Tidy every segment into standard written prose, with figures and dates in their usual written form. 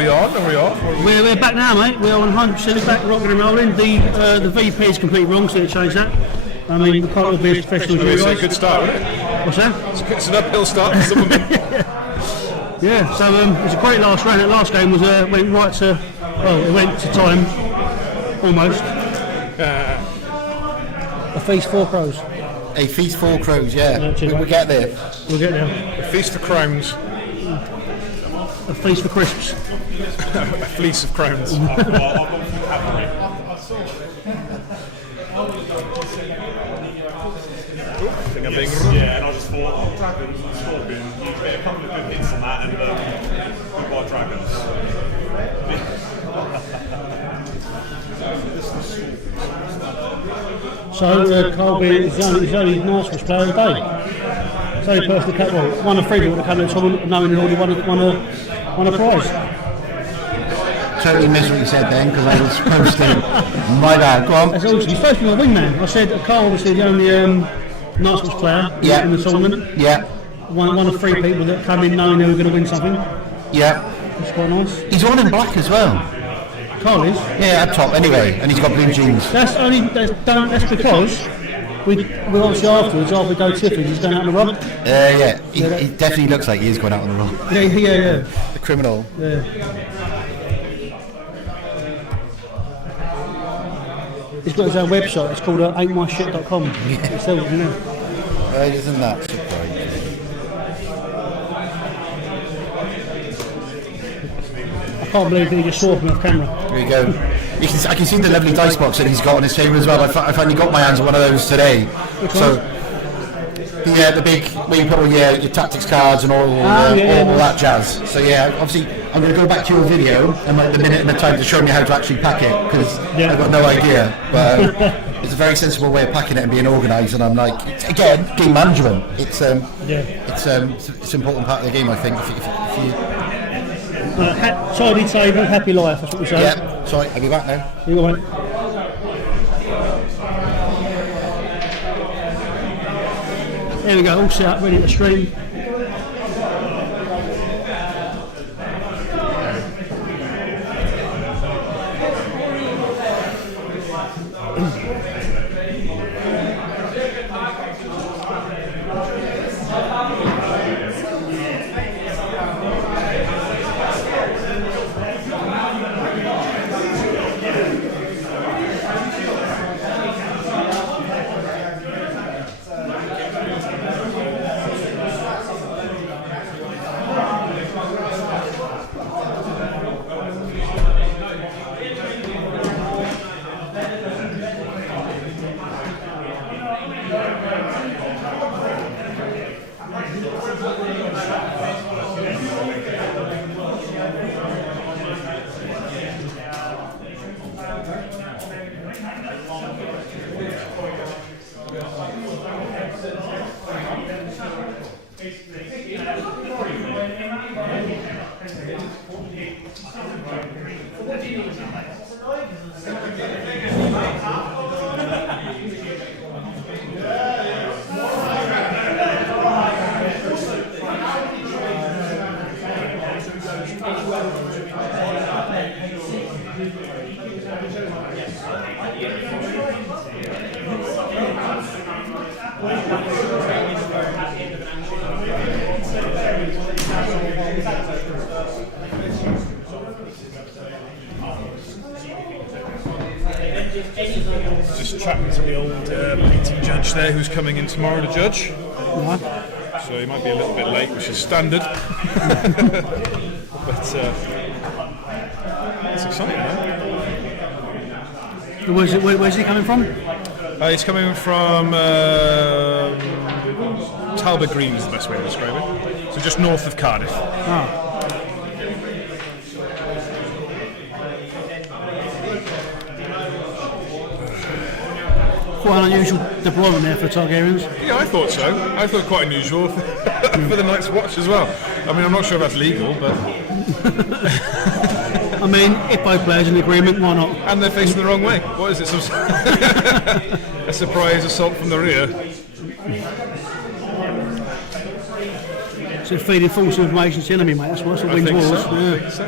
we on? Are we off? We're back now, mate. We're on 100% back, rocking and rolling. The VP is completely wrong, so to change that. I mean, we can't all be as professional as you guys. It's a good start, isn't it? What's that? It's an uphill start for some of them. Yeah, so it was a great last round. That last game was went right to, well, it went to time, almost. A feast for crows. A feast for crows, yeah. We'll get there. We'll get there. A feast for crowns. A feast for crisps. A fleece of crowns. I think I'm being yeah, and I just thought, Dragons and Scorpion, you get a couple of good hits on that, and goodbye Dragons. So Colby is the only Norwich player of the day. It's the only person that one of three people that came to the tournament knowing he already won a prize. Totally missed what you said then, because I was supposed to. My bad, go on. You're supposed to be my wingman. I said Carl obviously the only Norwich player in the tournament. Yeah. One of three people that came in knowing they were going to win something. Yeah. That's quite nice. He's all in black as well. Carl is? Yeah, up top anyway, and he's got blue jeans. That's because we obviously afterwards, after we go tipping, he's going out on the run. Yeah. He definitely looks like he is going out on the run. Yeah. The criminal. Yeah. He's got his own website. It's called ain'tmyshit.com. Yeah. It's sells, isn't it? Isn't that surprising? I can't believe that he just swore from off camera. There you go. I can see the lovely dice box that he's got on his table as well. I finally got my hands on one of those today. The big where you put all your tactics cards and all that jazz. So yeah, obviously I'm going to go back to your video and like the minute and the time to show me how to actually pack it, because I've got no idea. But it's a very sensible way of packing it and being organised. And I'm like, again, game management. It's an important part of the game, I think. If you tidy table, happy life. That's what we say. Yeah. Sorry, I'll be back now. You go, mate. There we go, all set up, ready to stream. Just chatting to the old painting judge there who's coming in tomorrow to judge. So he might be a little bit late, which is standard. But it's exciting, man. Where's he coming from? He's coming from Talbot Green is the best way to describe it. So just north of Cardiff. Quite an unusual deployment there for Targaryens. Yeah, I thought so. I thought quite unusual for the Night's Watch as well. I mean, I'm not sure if that's legal, but... I mean, if both players in agreement, why not? And they're facing the wrong way. What is it? A surprise assault from the rear. So feeding false information to the enemy, mate. That's what wins wars. So.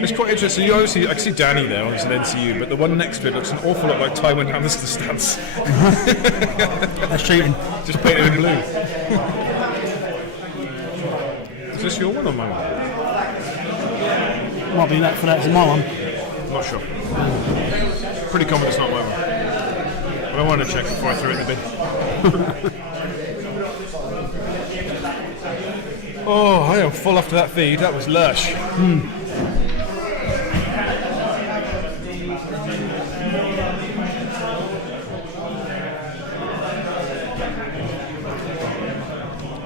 It's quite interesting. You obviously, I can see Danny there, obviously an NCU, but the one next to it looks an awful lot like Tywin Hammer's stance. That's cheating. Just painted in blue. Is this your one or my one? Might be that for that. It's my one. Not sure. Pretty confident it's not my one. But I want to check before I throw it in the bin. Oh, I am full after that feed. That was lush.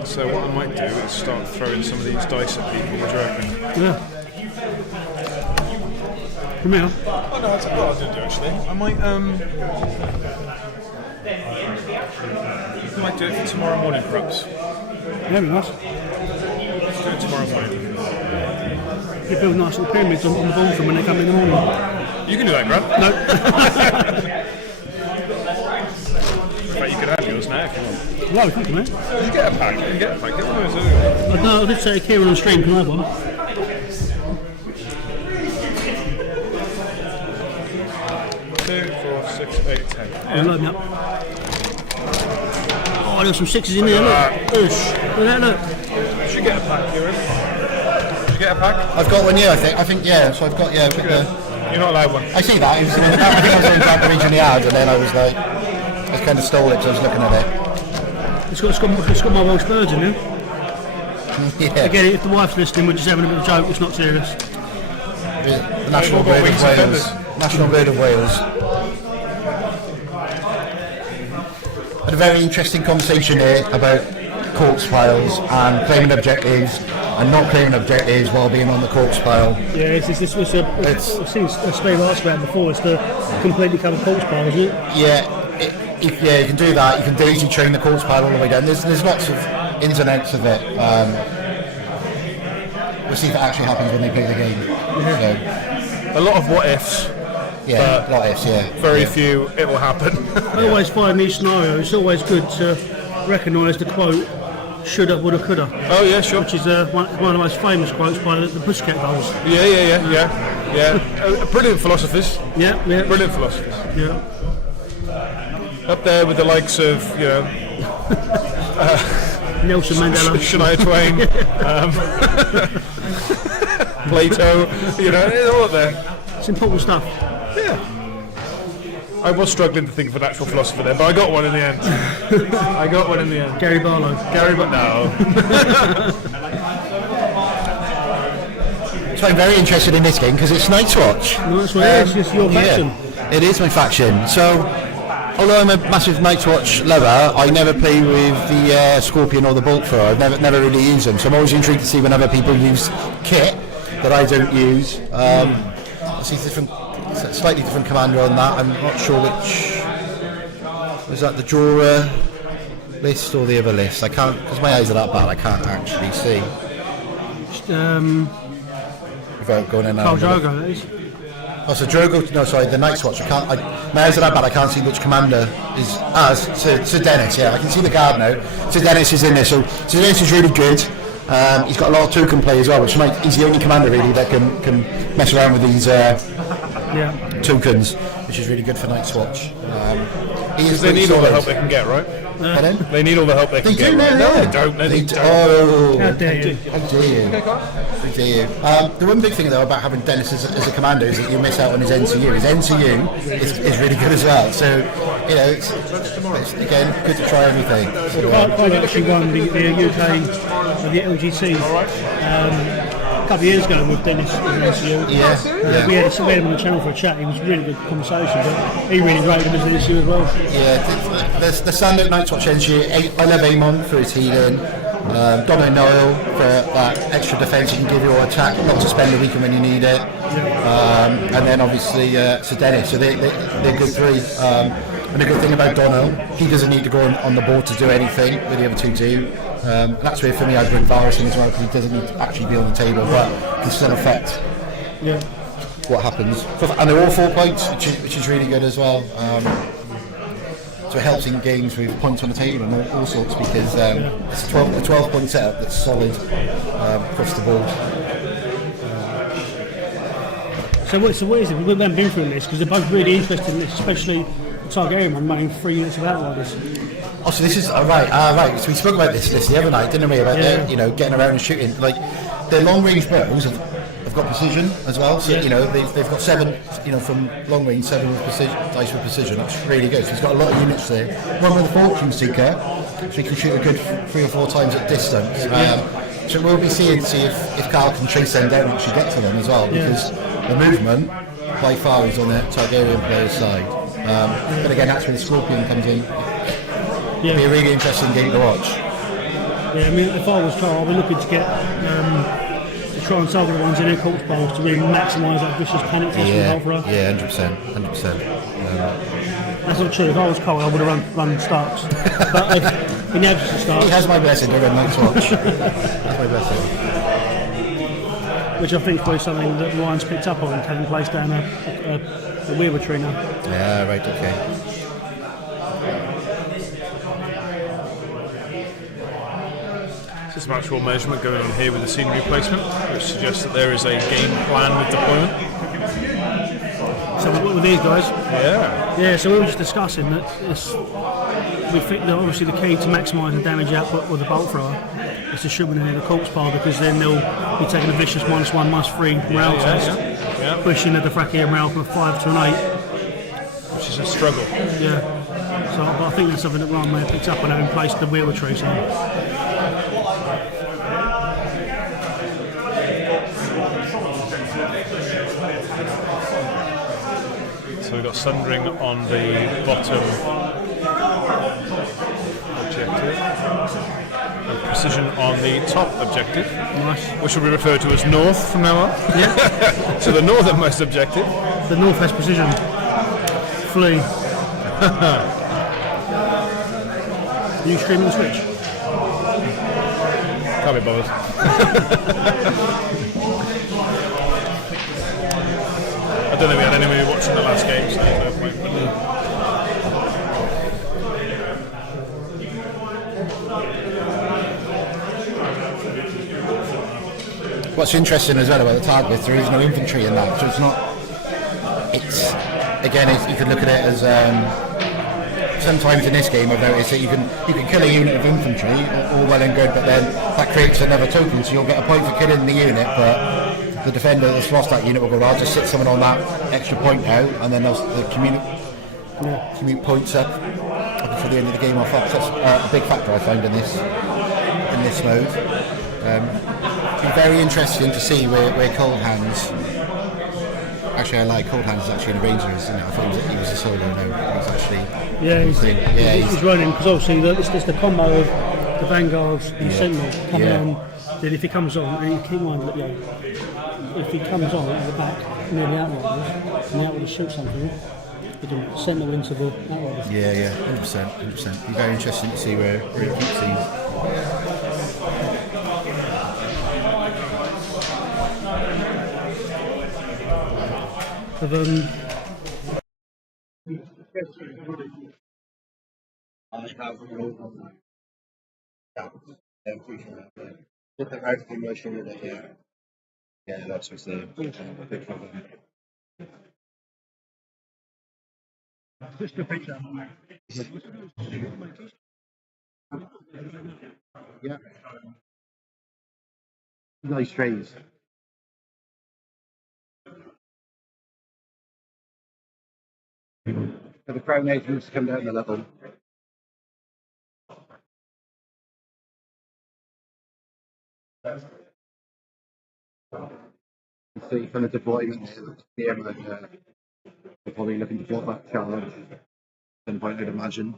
So what I might do is start throwing some of these dice at people. What do you reckon? Yeah. Come here. Oh no, that's what I'll do actually. I might do it for tomorrow morning, perhaps. Yeah, be nice. Let's do it tomorrow morning. You build nice little pyramids on the ball from when they come in the morning. You can do that, Grant. No. In fact, you can have yours now if you want. Well, thank you, mate. You get a pack. You can get a pack. Get one of those anyway. No, I did say to Kieran on stream, can I have one? 2, 4, 6, 8, 10. Yeah. Load me up. Oh, there's some sixes in there, look. Oosh. Look at that, look. You should get a pack, Kieran. Did you get a pack? I've got one here, I think, yeah. So I've got, yeah. You're not allowed one. I see that. It was in the back, I think I was in the back originally ad, and then I was like, I kind of stole it, so I was looking at it. It's got my Welsh birds in there. Yeah. Again, if the wife's listening, we're just having a bit of a joke, it's not serious. The National Bird of Wales. National Bird of Wales. Had a very interesting conversation here about corpse piles and claiming objectives and not claiming objectives while being on the corpse pile. Yeah, I've seen Steve asked about it before, it's the completely covered corpse pile, isn't it? Yeah, you can do that. You can daisy train the corpse pile all the way down. There's lots of ins and outs of it. We'll see if it actually happens when they play the game. So, A lot of what ifs. yeah, a lot of ifs, yeah. Very few. It will happen. I always find these scenarios, it's always good to recognise the quote, shoulda, woulda, coulda. Oh yeah, sure. Which is one of the most famous quotes by the Pussycat Dolls. Yeah. Brilliant philosophers. Yeah. Brilliant philosophers. Yeah. Up there with the likes of, Nelson Mandela. Shania Twain, Plato, it's all up there. It's important stuff. Yeah. I was struggling to think of an actual philosopher there, but I got one in the end. Gary Barlow. No. So I'm very interested in this game because it's Night's Watch. No, that's what it is, it's your faction. Yeah, it is my faction. So, although I'm a massive Night's Watch lover, I never play with the Scorpion or the Bolt Thrower. I've never really used them. So I'm always intrigued to see when other people use kit that I don't use. I see slightly different commander on that. I'm not sure which. Was that the drawer list or the other list? I can't, because my eyes are that bad, I can't actually see. Without going in Carl and Drogo, that is. Oh, so Drogo, no, sorry, the Night's Watch. My eyes are that bad, I can't see which commander is as. So Dennis, yeah, I can see the guard now. So Dennis is in there, so Dennis is really good. He's got a lot of token play as well, which he's the only commander really that can mess around with these tokens, which is really good for Night's Watch. They need all the help they can get, right? They need all the help they can get. Right? No, they don't. They don't. Oh, How dare you? How dare you? How dare you? The one big thing though about having Dennis as a commander is that you miss out on his NCU. His NCU is really good as well. So it's again good to try everything. I actually won the UK, the LGC a couple of years ago with Dennis in the NCU. We had him on the channel for a chat. It was a really good conversation, but he really rated him as an NCU as well. Yeah, the standard Night's Watch NCU. I love Amon for his healing. Domino Noel for that extra defence he can give you or attack, not to spend the weekend when you need it. And then obviously Dennis. So they're good three. And the good thing about Dono, he doesn't need to go on the board to do anything, but the other two do. And that's where for me I bring Varus in as well, because he doesn't need to actually be on the table, but can still affect what happens. And they're all 4 points, which is really good as well. So it helps in games with points on the table and all sorts, because it's a 12 point setup that's solid across the board. So what is it? We haven't been through this because they're both really interested in this, especially the Targaryen one running 3 units of Outriders. Oh, so this is right. So we spoke about this the other night, didn't we? About getting around and shooting. Like their long range bows have got precision as well. So they've got 7, from long range, 7 with precision, dice with precision. That's really good. So he's got a lot of units there. One with a Fortune Seeker, so he can shoot a good 3 or 4 times at distance. So we'll be see if Carl can chase them down and actually get to them as well, because the movement by far is on the Targaryen player's side. But again, that's where the Scorpion comes in. It'll be a really interesting game to watch. Yeah, I mean, if I was Carl, I'd be looking to get to try and target the ones in their corpse bowls to really maximise that vicious panic test from Halfra. Yeah, 100%. That's not true. If I was Carl, I would have run Starks. But if, in the absence of Starks, he has my blessing to run Night's Watch. That's my blessing. Which I think is probably something that Ryan's picked up on, having placed down a Weaver tree now. Yeah, right, okay. Some actual measurement going on here with the scenery placement, which suggests that there is a game plan with deployment. So with these guys, Yeah. So we were just discussing that we think that obviously the key to maximise the damage output with the bolt thrower is to shoot them in the corpse pile, because then they'll be taking a vicious -1, -3 morale test, pushing the Dothraki morale from a 5 to an 8, Which is a struggle. Yeah. So, but I think that's something that Ryan may have picked up on having placed the Weaver tree. So. So we've got sundering on the bottom objective and precision on the top objective, which will be referred to as north from now on. Yeah. So the northernmost objective. The north has precision. Flee. Are you streaming the Switch? Can't be bothered. I don't know if we had anybody watching the last game, so there's no point. What's interesting as well about the target, there is no infantry in that, so it's not. You could look at it as sometimes in this game I've noticed that you can kill a unit of infantry, all well and good, but then that creates another token, so you'll get a point for killing the unit, but the defender that's lost that unit will go, I'll just sit someone on that extra point now, and then they'll commute points up until the end of the game off. That's a big factor I find in this mode. It'll be very interesting to see where Cold Hands. Actually, I like Cold Hands is actually in a Ranger, isn't it? I thought he was a solo. No, he's actually. He's running, because obviously it's the combo of the Vanguards and Sentinel coming on. Then if he comes on, and you keep in mind that if he comes on at the back near the Outriders, and the Outriders shoot something, he can Sentinel into the Outriders. Yeah, 100%. It'll be very interesting to see where he keeps these. Did the right promotion with it, yeah, that's what's the big problem. Just a picture. Yeah. Nice trays. So the Crown Agents come down the level. See from the deployment here, they're probably looking to drop that charge at some point, I'd imagine.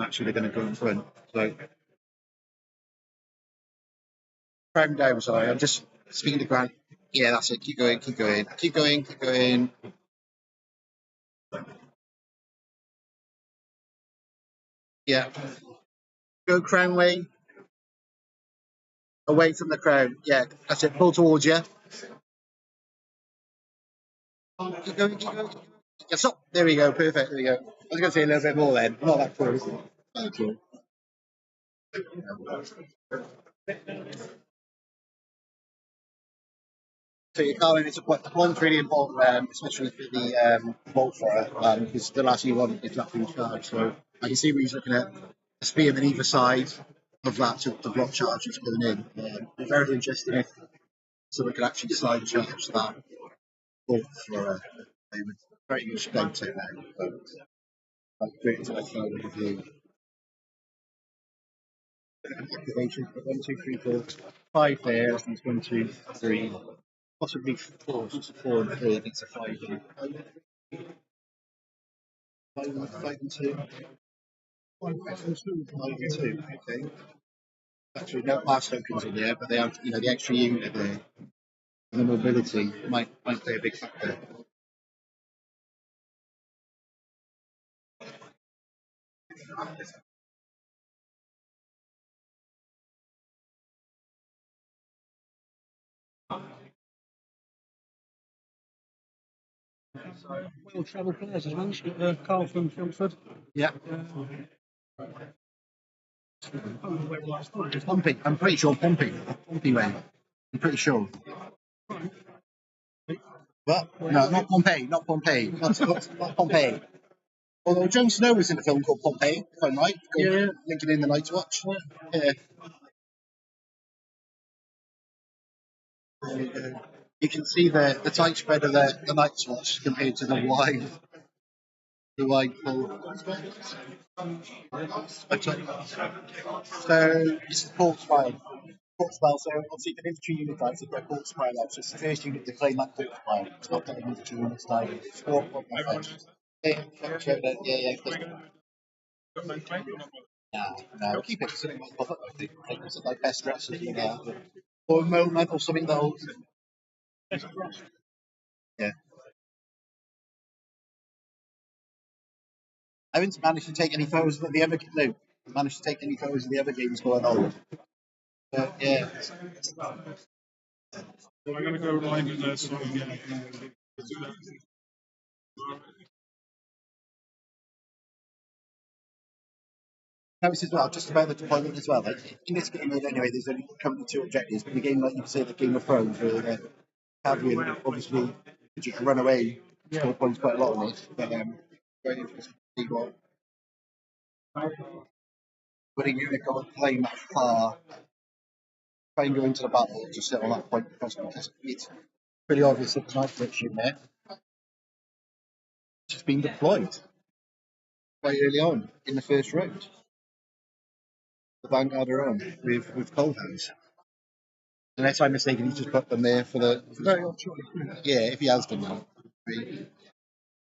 Actually, they're going to go in front. So, Crown down, sorry, I'm just speaking to Grant. Yeah, that's it. Keep going. Yeah. Go Crown way. Away from the Crown. Yeah, that's it. Pull towards you. Keep going. Yeah, stop. There we go. Perfect. There we go. I was going to say a little bit more then. Not that close. Thank you. So your car it's one's really important, especially for the bolt thrower, because the last thing you want is that being charged. So I can see where he's looking at a spearman either side of that to block charge that's going in. It's very interesting if someone could actually slide charge that bolt thrower. Very much go to now. But I'll do it until I find a review. Activation 1, 2, 3, 4, 5 there. It's 1, 2, 3. Possibly 4, so it's a 4 and 3, it's a 5 and 5 and 2. 5 and 2, okay. Actually, no blast tokens in there, but they have, the extra unit there. And the mobility might play a big factor. Well travelled players as well. You've got Carl from Chelmsford. Yeah. Pompey. I'm pretty sure Pompey went. I'm pretty sure. What? No, not Pompeii. Not Pompeii. Although Jon Snow was in a film called Pompeii, if I'm right. Yeah. Linking in the Night's Watch. Yeah. You can see the tight spread of the Night's Watch compared to the wide full. So this is Port Spile. So obviously the infantry unit types have got Port Spile out. So it's the first unit to claim that Port Spile. It's not that infantry unit style. It's Port No, keep it. Something like pop up. I think it's like best dresses in there, or a moment or something that holds. Yeah. I haven't managed to take any photos of the other. No, managed to take any photos of the other games going on. But yeah. We're going to go live with this. Notice as well, just about the deployment as well. Like, in this game, anyway, there's only currently 2 objectives. But in a game like you can say the Game of Thrones, where Anglian obviously just run away, score points quite a lot on it. But very interesting to see what would a unit go and play that far, try and go into the battle, just sit on that point because it's pretty obvious that the Night Witch unit just been deployed quite early on in the first round. The Vanguard are on with Coldhouse. Unless I'm mistaken, he's just put them there for the very odd choice. Yeah, if he has done that.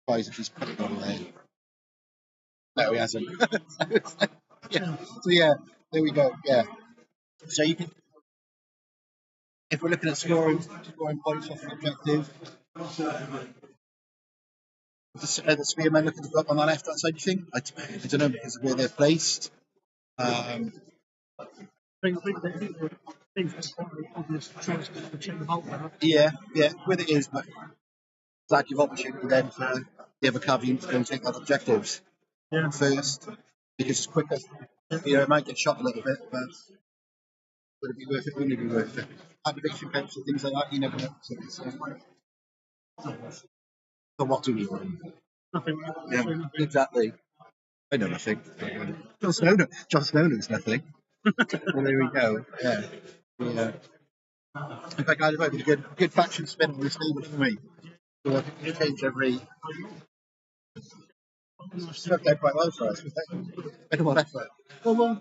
Surprised if he's put it on there. No, he hasn't. Yeah. So yeah, there we go. Yeah. So you can, if we're looking at scoring points off an objective, the spearmen looking to go up on the left-hand side, you think? I don't know because of where they're placed. I think the obvious choice to check the bolt now. Yeah, with it is, but it's like you've opportunity then for the other caveat to go and take out objectives first, because it's quicker. It might get shot a little bit, but would it be worth it? Wouldn't it be worth it? Activation camps and things like that, you never know. So what do we want? Nothing. Yeah, exactly. I know nothing. Jon Snow knows nothing. Well, there we go. Yeah. In fact, I'd have a good faction spin on this stable for me. So I think we change every. It's worked out quite well for us. I don't want effort. Well,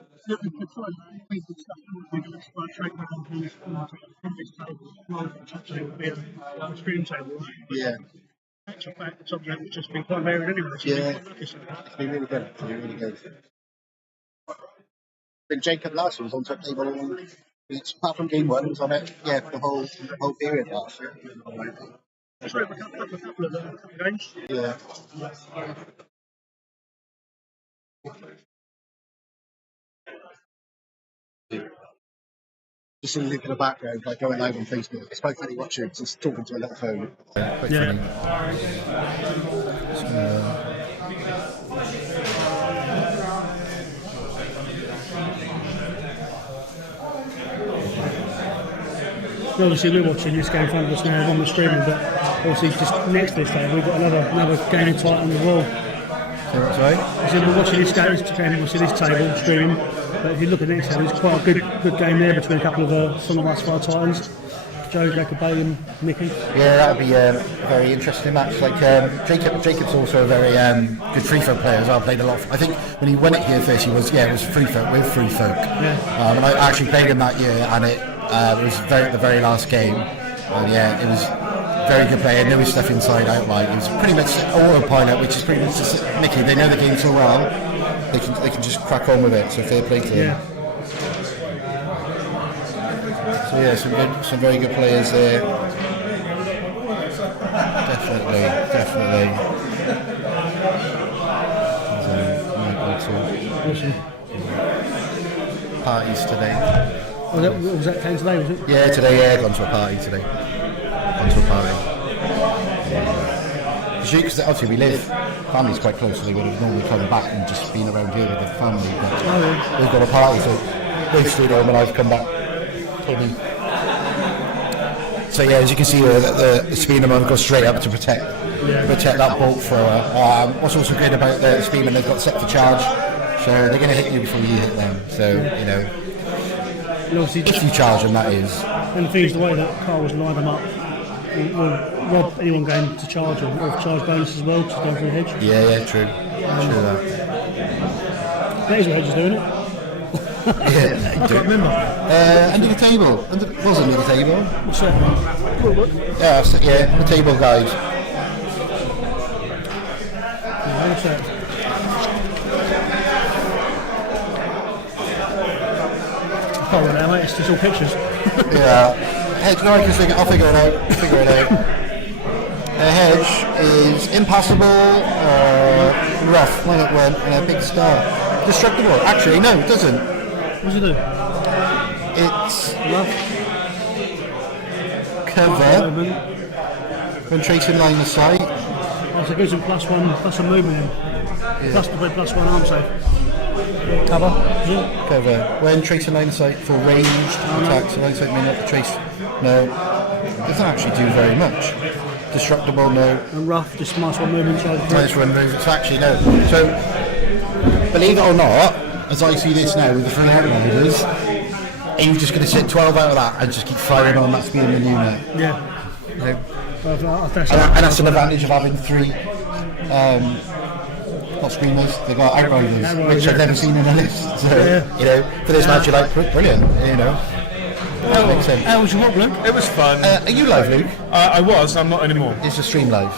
yeah. Actual fact, the top of it's just been quite varied anyway. So Yeah. It's been really good. It's been really good. Then Jacob last year was on top table. Apart from game 1, it was on it. Yeah, for the whole period last year. Sorry, a couple of games. Yeah. Just sort of look in the background, like going live on Facebook. It's quite funny watching, just talking to a little phone. Quite funny. Obviously, we're watching this game in front of us now on the screen, but obviously, just next to this game, we've got another game in Titan as well. Sorry? So we're watching this game, obviously this table streaming. But if you look at the next table, it's quite a good game there between a couple of some of us for our Titans. Joe, Jacob Bay and Mickey. Yeah, that would be a very interesting match. Like Jacob's also a very good free folk player as well. Played a lot. I think when he won it here first, it was free folk with free folk. Yeah. And I actually played him that year, and it was the very last game. And yeah, it was very good player. Knew his stuff inside out. Like it was pretty much autopilot, which is pretty much just Mickey. They know the game so well, they can just crack on with it. So fair play to them. Yeah. So yeah, some very good players there. Definitely. Awesome. Parties today. Was that came today, was it? Yeah, today. Yeah, gone to a party today. Because obviously we live, family's quite close, so they would have normally come back and just been around here with the family. But we've got a party, so they've stayed home and I've come back. So yeah, as you can see, the Spearman goes straight up to protect that bolt thrower. What's also good about the Spearman, they've got set for charge, so they're going to hit you before you hit them. So you know, if you charge them, that is. And the thing is, the way that Carl was lined them up will rob anyone going to charge or charge bonus as well, just going through the hedge. Yeah, true. True that. That is what Hedge is doing it. Yeah, I can't remember. Under the table. Was under the table. What's that? Yeah, the table guide. What's that? I can't remember now, mate. It's just all pictures. Yeah. Hedge, no, I'll figure it out. A hedge is impassable, rough, line up one, and a big star. Destructible. Actually, no, it doesn't. What does it do? It's rough. Cover. When tracing line of sight. Oh, so it gives him +1, plus a movement in. Plus +1 arm save. Cover. Yeah. Cover. When tracing line of sight for ranged attacks, line of sight may not be traced. No. It doesn't actually do very much. Destructible, no. And rough, just +1 movement. -1 movement. So actually, no. So, believe it or not, as I see this now with the free outriders, you're just going to sit 12 out of that and just keep firing on that Spearman unit. Yeah. No. And That's an advantage of having three not screamers, they've got outriders, which I've never seen in a list. So, you know, for this match you're like, brilliant, you know. That makes sense. How was your walk, Luke? It was fun. Are you live, Luke? I was, I'm not anymore. Is the stream live?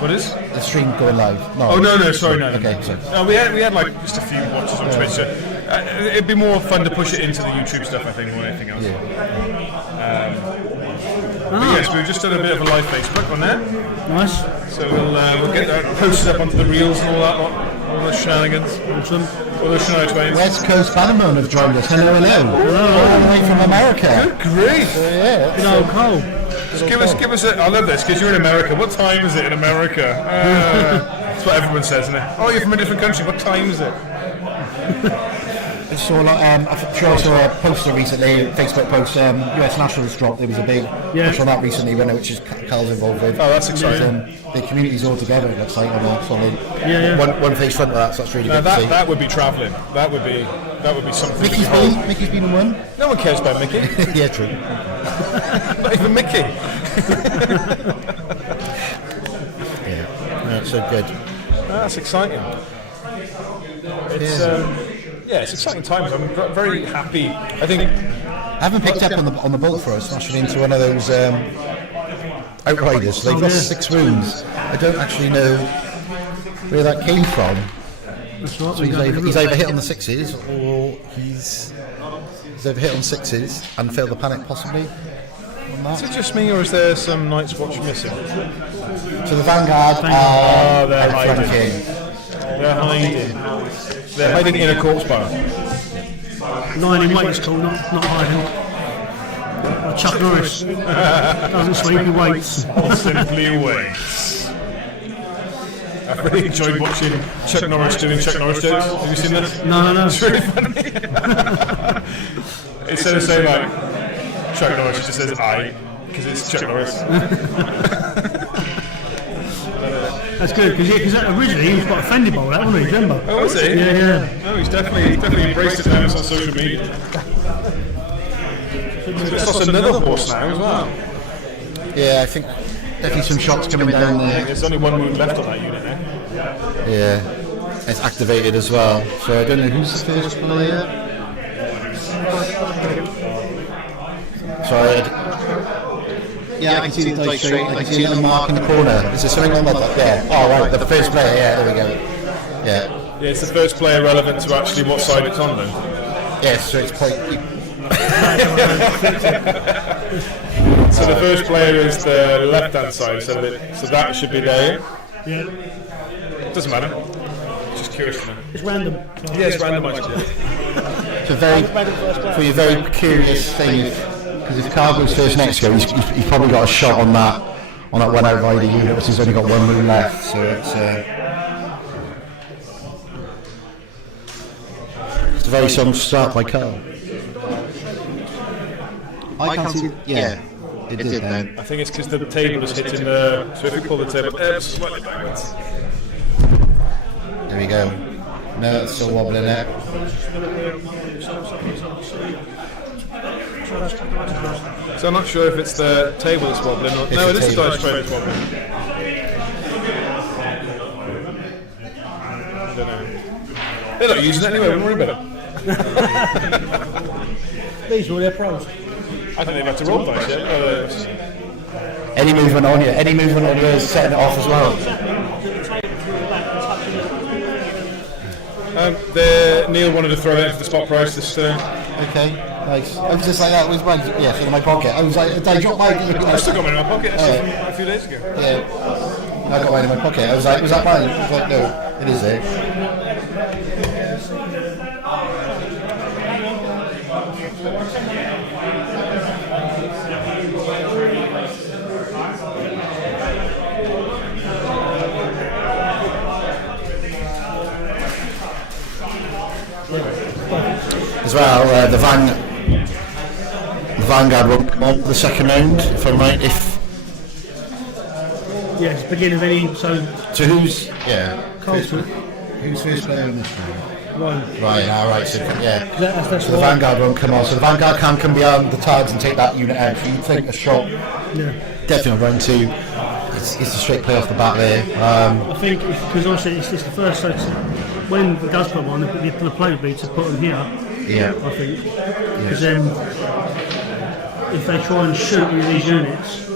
What is? The stream going live? No. Oh, no, sorry, no. Okay, sorry. No, we had like just a few watches on Twitch, so it'd be more fun to push it into the YouTube stuff, I think, more than anything else. But yes, we've just done a bit of a live Facebook on there. Nice. So we'll get that posted up onto the reels and all that, all those shenanigans. Awesome. All those shenanigans. West Coast Bannerman have joined us. Hello. All the way from America. Good grief. Yeah. Good old Cole. Just give us a, I love this, because you're in America. What time is it in America? That's what everyone says, isn't it? Oh, you're from a different country. What time is it? I saw a lot, I'm sure I saw a poster recently, a Facebook post, US Nationals dropped, there was a big push on that recently, which is Carl's involved with. Oh, that's exciting. The community's all together, it looks like, on a solid one face front of that, so that's really good to see. That would be travelling. That would be something. Mickey's been in one? No one cares about Mickey. Yeah, true. Not even Mickey. Yeah, no, it's so good. That's exciting. It's it's exciting times. I'm very happy. I think I haven't picked up on the bolt for us, smashing into one of those outriders. They've got 6 wounds. I don't actually know where that came from. That's right. So he's either hit on the 6s or he's either hit on 6s and failed the panic possibly. Is it just me or is there some Night's Watch missing? So the Vanguard they're hiding. They're hiding in a corpse bar. 9 in weight is cool, not hiding. Chuck Norris doesn't sleep, he waits. Or simply waits. I've really enjoyed watching Chuck Norris doing Chuck Norris jokes. Have you seen that? No. It's really funny. Instead of saying like Chuck Norris, it just says I, because it's Chuck Norris. That's good, because originally he was quite offended by that, wasn't he? Remember? Oh, was he? Yeah. No, he's definitely embraced it now on social media. It's lost another horse now as well. Yeah, I think definitely some shots coming down there. There's only one wound left on that unit now. Yeah, it's activated as well. So I don't know who's the first player. Sorry. Yeah, I can see the dice straight. I can see a little mark in the corner. Is there something on that? Yeah. Oh, right, the first player. Yeah, there we go. Yeah. Yeah, it's the first player relevant to actually what side it's on then. Yes, so it's quite. So the first player is the left-hand side, so that should be there. Yeah. Doesn't matter. Just curious to know. It's random. Yeah, it's randomised. It's a very, for a very curious thing, because if Cargo's first next go, he's probably got a shot on that one outrider unit, which has only got one moon left. So it's a very strong start by Carl. I can't see. Yeah, it did then. I think it's because the table is hitting the. So if we pull the table slightly backwards. There we go. No, it's still wobbling there. So I'm not sure if it's the table that's wobbling or. No, it is the dice tray that's wobbling. I don't know. They're not using it anyway, don't worry about it. These were their pros. I think they've had to roll dice, yeah? Any movement on you is setting it off as well. Neil wanted to throw it into the spot price this turn. Okay, nice. I was just like that. Was mine? Yeah, in my pocket. I was like, did I drop mine? I still got mine in my pocket from a few days ago. Yeah, I got mine in my pocket. I was like, was that mine? I was like, no, it is there. As well, the Vanguard will come on the second round, if I'm right. Yes, beginning of any. So who's Colton. Who's first player in this round? One. Right, alright, so yeah. That's So the Vanguard won't come on. So the Vanguard can come behind the tags and take that unit out. So you'd think a shot. Yeah. Definitely on round two. It's a straight play off the bat there. I think because obviously it's the first. So when it does put them on, the play would be to put them here. Yeah. I think. Because then, if they try and shoot with these units,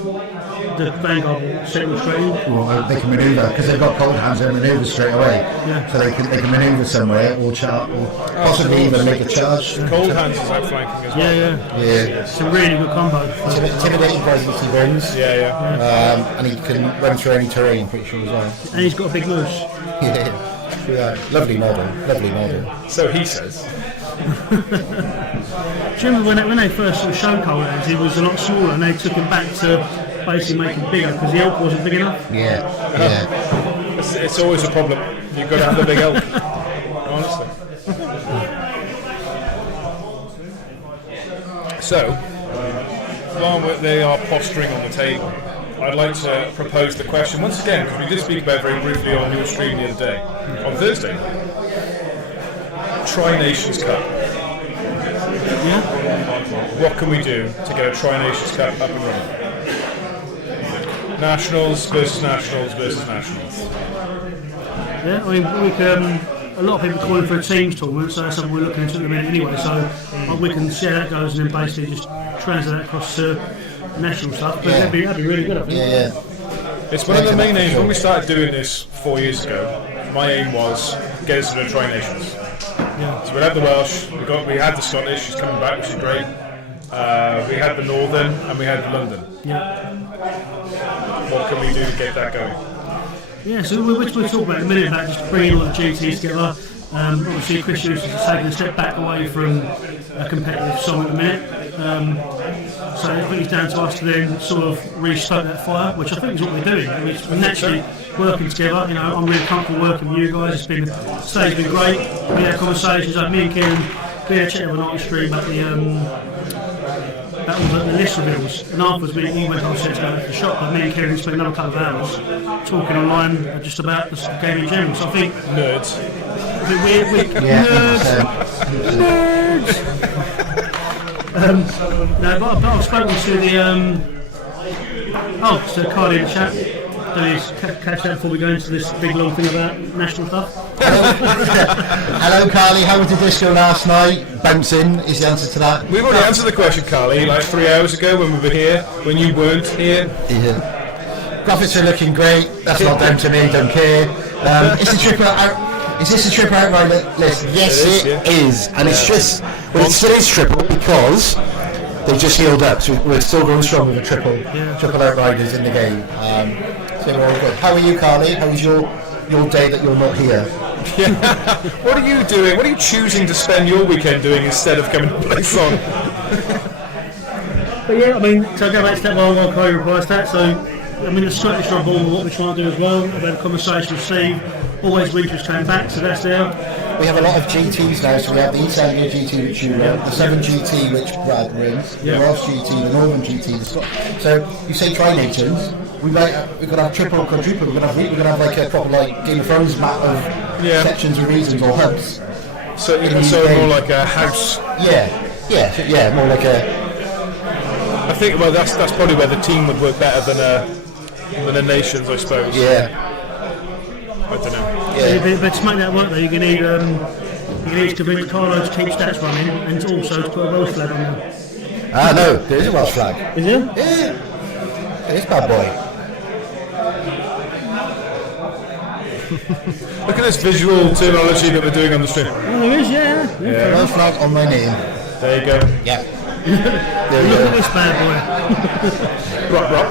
the Vanguard will set them straight in. Well, they can manoeuvre because they've got cold hands. They manoeuvre straight away. Yeah. So they can manoeuvre somewhere or possibly even make a charge. Cold hands is outflanking as well. Yeah. It's a really good combo. Intimidating presence he brings. Yeah. And he can run through any terrain, pretty sure as well. And he's got a big moose. Yeah. Lovely model. So he says. Do you remember when they first sort of showed cold hands, he was a lot smaller, and they took him back to basically make him bigger because the elk wasn't big enough. Yeah. It's always a problem. You've got to have the big elk. Honestly. So, while they are posturing on the table, I'd like to propose the question once again, because we did speak about it very briefly on your stream the other day, on Thursday. Tri-Nations Cup. Yeah. What can we do to get a Tri-Nations Cup up and running? Nationals versus nationals versus nationals. Yeah, I mean, we can. A lot of people calling for a teams tournament, so that's something we're looking into at the minute anyway. So we can see how that goes and then basically just translate that across to national stuff. But that'd be really good, I think. Yeah. It's one of the main aims. When we started doing this 4 years ago, my aim was get us to the Tri-Nations. Yeah. So we had the Welsh, we had the Scottish, who's coming back, which is great. We had the Northern, and we had London. Yeah. What can we do to get that going? Yeah, so we'll talk about in a minute about just bringing all the GTs together. Obviously, Chris Hughes is taking a step back away from a competitive song at the minute. So I think it's down to us to then sort of restoke that fire, which I think is what we're doing. We're naturally working together. You know, I'm really comfortable working with you guys. Today's been great. We had conversations like me and Kieran, we had a chat with an art stream about that was at the list reveals, and afterwards he went upstairs to go to the shop, but me and Kieran spent another couple of hours talking online just about the game in general. So I think nerds. Nerds. No, but I've spoken to the so Carly in the chat. Catch that before we go into this big long thing about national stuff. Hello Carly, how was the disco last night? Bouncing is the answer to that. We've already answered the question, Carly, like 3 hours ago when we were here, when you weren't here. Yeah. Graphics are looking great. That's not down to me. Don't care. Is this a triple outright list? Yes, it is. And it's just, well, it still is triple because they just healed up. So we're still going strong with the triple outriders in the game. So we're all good. How are you, Carly? How was your day that you're not here? Yeah. What are you doing? What are you choosing to spend your weekend doing instead of coming to play Song? But yeah, I mean, so I go back to that while Carly replies to that. So I mean, it's slightly strong ball with what we're trying to do as well. I've had a conversation with Steve. Always Winters came back, so that's there. We have a lot of GTs now, so we have the East Anglia GT which you run, the 7 GT which Brad runs, the Welsh GT, the Northern GT, the so you say Tri-Nations, we're going to have triple, quadruple, we're going to have like a proper like Game of Thrones map of sections and regions or hubs. So more like a house. Yeah, more like a. I think that's probably where the team would work better than a nations, I suppose. Yeah. I don't know. Yeah. But to make that work though, you're going to need to convince Carlo to keep stats running and also to put a Welsh flag on there. No, there is a Welsh flag. Is there? Yeah. It is bad boy. Look at this visual terminology that we're doing on the stream. Oh, there is, yeah. Welsh flag on my name. There you go. Yeah. Look at this bad boy. Rock.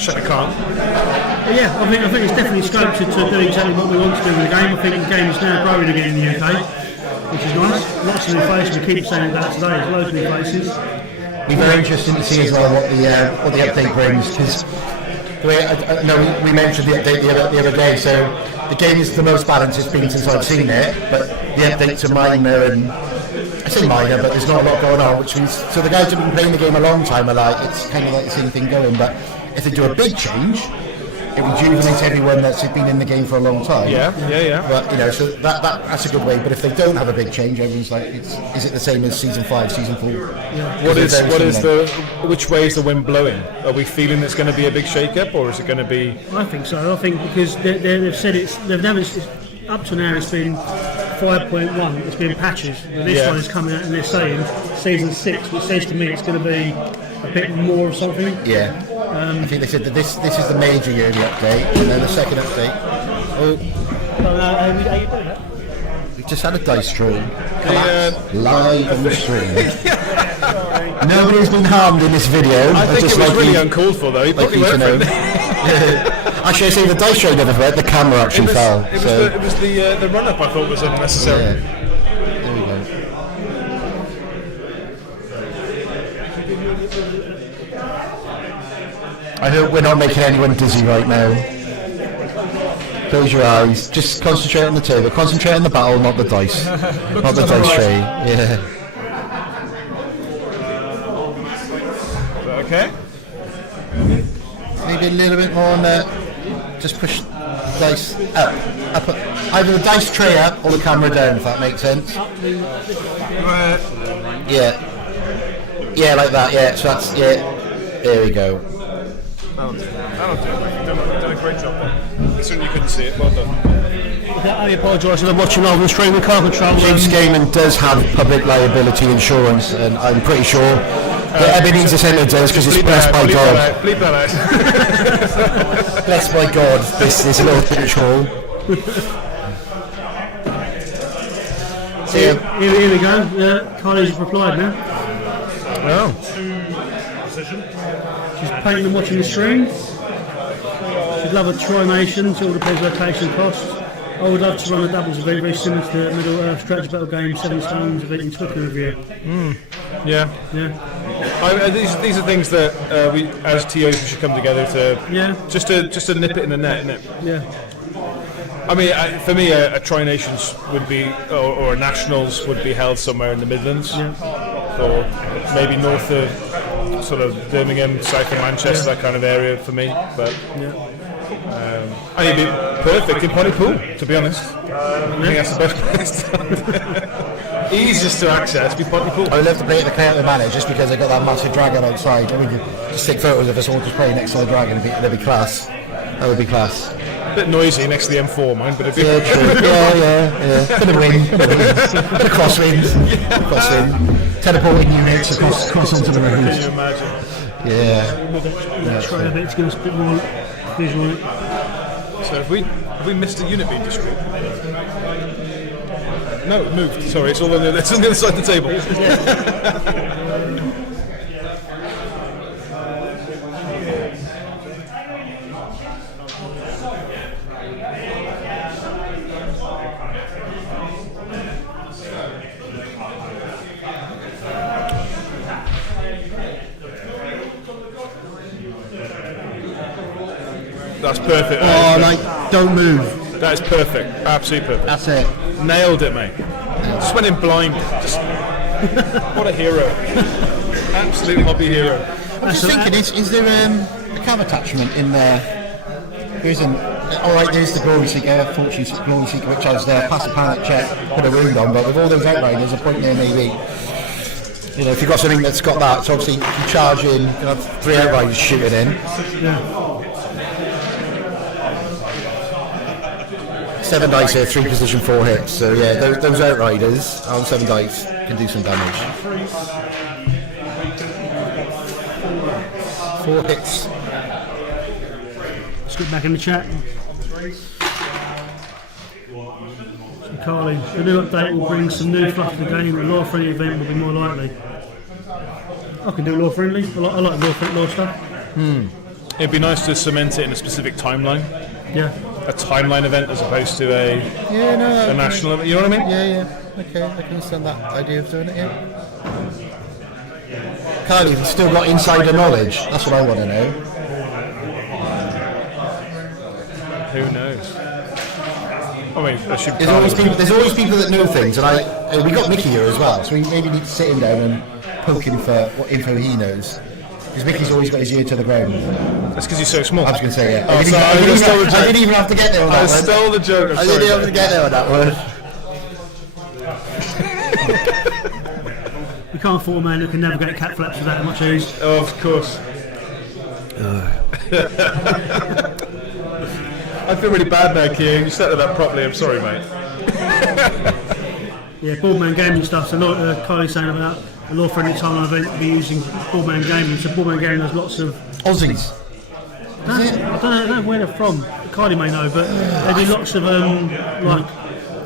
Shut the car. Yeah, I think it's definitely scope to do exactly what we want to do with the game. I think the game is now growing again in the UK, which is nice. Lots of new faces. We keep saying that today. There's loads of new faces. It'll be very interesting to see as well what the update brings, because we mentioned the update the other day. So the game is the most balanced it's been since I've seen it, but the updates are minor, and I say minor, but there's not a lot going on, which means so the guys who've been playing the game a long time are like, it's kind of like the same thing going. But if they do a big change, it rejuvenates everyone that's been in the game for a long time. Yeah. But so that's a good way. But if they don't have a big change, everyone's like, is it the same as season 5, season 4? Yeah. Which way is the wind blowing? Are we feeling it's going to be a big shake-up, or is it going to be? I think so. I think because they've said up to now it's been 5.1. It's been patches. But this one is coming out and they're saying season 6, which says to me it's going to be a bit more of something. Yeah. I think they said that this is the major yearly update, and then the second update. We just had a dice draw. Live on the stream. Nobody's been harmed in this video. I think it was really uncalled for though. He probably went for it. Actually, I say the dice draw never went. The camera actually fell. It was the run-up I thought was unnecessary. Yeah. There we go. I hope we're not making anyone dizzy right now. Close your eyes. Just concentrate on the table. Concentrate on the battle, not the dice. Not the dice tray. Yeah. Okay. Maybe a little bit more on that. Just push the dice up. Either the dice tray up or the camera down, if that makes sense. Yeah. Yeah, like that. Yeah. So that's There we go. That'll do it. You've done a great job there. Considering you couldn't see it, well done. I apologise, I'm watching over the stream with car control. James Gaiman does have public liability insurance, and I'm pretty sure that Ebenezer Centre does, because it's blessed by God. Bleep that out. Blessed by God, this little pitch hall. So here we go. Carly's replied now. Oh. She's painting and watching the stream. She'd love a Tri-Nations, all depends location costs. I would love to run a doubles event very similar to the Middle Earth Stretch Battle Game 7 Stones event in Twickenham every year. Yeah. These are things that we, as TOs, we should come together to just to nip it in the net, innit? Yeah. I mean, for me, a Tri-Nations would be, or a Nationals would be held somewhere in the Midlands, or maybe north of sort of Birmingham, south of Manchester, that kind of area for me. But I think it'd be perfect in Poole, to be honest. I think that's the best place. Easiest to access, be Poole. I would love to play at the Chelmsford Manor just because they got that massive dragon outside. We could just take photos of us all just playing next to the dragon. That'd be class. That would be class. A bit noisy next to the M4, mind, but it'd be true. Yeah. Bit of wind, bit of crosswind. Teleporting units across onto the road. Can you imagine? Try a bit to give us a bit more visual. So have we missed a unit being destroyed? No, it moved. Sorry, it's on the other side of the table. That's perfect. Oh, like, don't move. That is perfect. Absolutely perfect. That's it. Nailed it, mate. Just went in blind. What a hero. Absolute hobby hero. I'm just thinking, is there a cam attachment in there? There isn't. Alright, there's the Glory Seeker, Fortune Glory Seeker, which I was there, past the panic check, put a wound on, but with all those outriders, there's a point there maybe. You know, if you've got something that's got that, so obviously you charge in, you have 3 outriders shooting in. 7 dice here, 3 position, 4 hits. So yeah, those outriders on 7 dice can do some damage. 4 hits. Let's get back in the chat. So Carly, the new update will bring some new fluff to the game. A law friendly event will be more likely. I can do law friendly. I like law stuff. It'd be nice to cement it in a specific timeline. Yeah. A timeline event as opposed to a national event. You know what I mean? Yeah. Okay, I can understand that idea of doing it. Yeah. Carly, you've still got insider knowledge. That's what I want to know. Who knows? I mean, there's always people that know things, and we got Mickey here as well, so we maybe need to sit him down and poke him for what info he knows. Because Mickey's always got his ear to the ground. That's because he's so small. I was going to say, yeah. Oh, I didn't even have to get there on that one. I stole the joke. I didn't even have to get there on that one. We can't afford a man who can navigate cat flaps without much ease. Oh, of course. I feel really bad now, Kieran. You set that up properly. I'm sorry, mate. Yeah, Boardman Gaming stuff. So Kylie's saying about a law-friendly timeline event will be using Boardman Gaming. So Boardman Gaming has lots of Aussies. I don't know where they're from. Kylie may know, but they do lots of like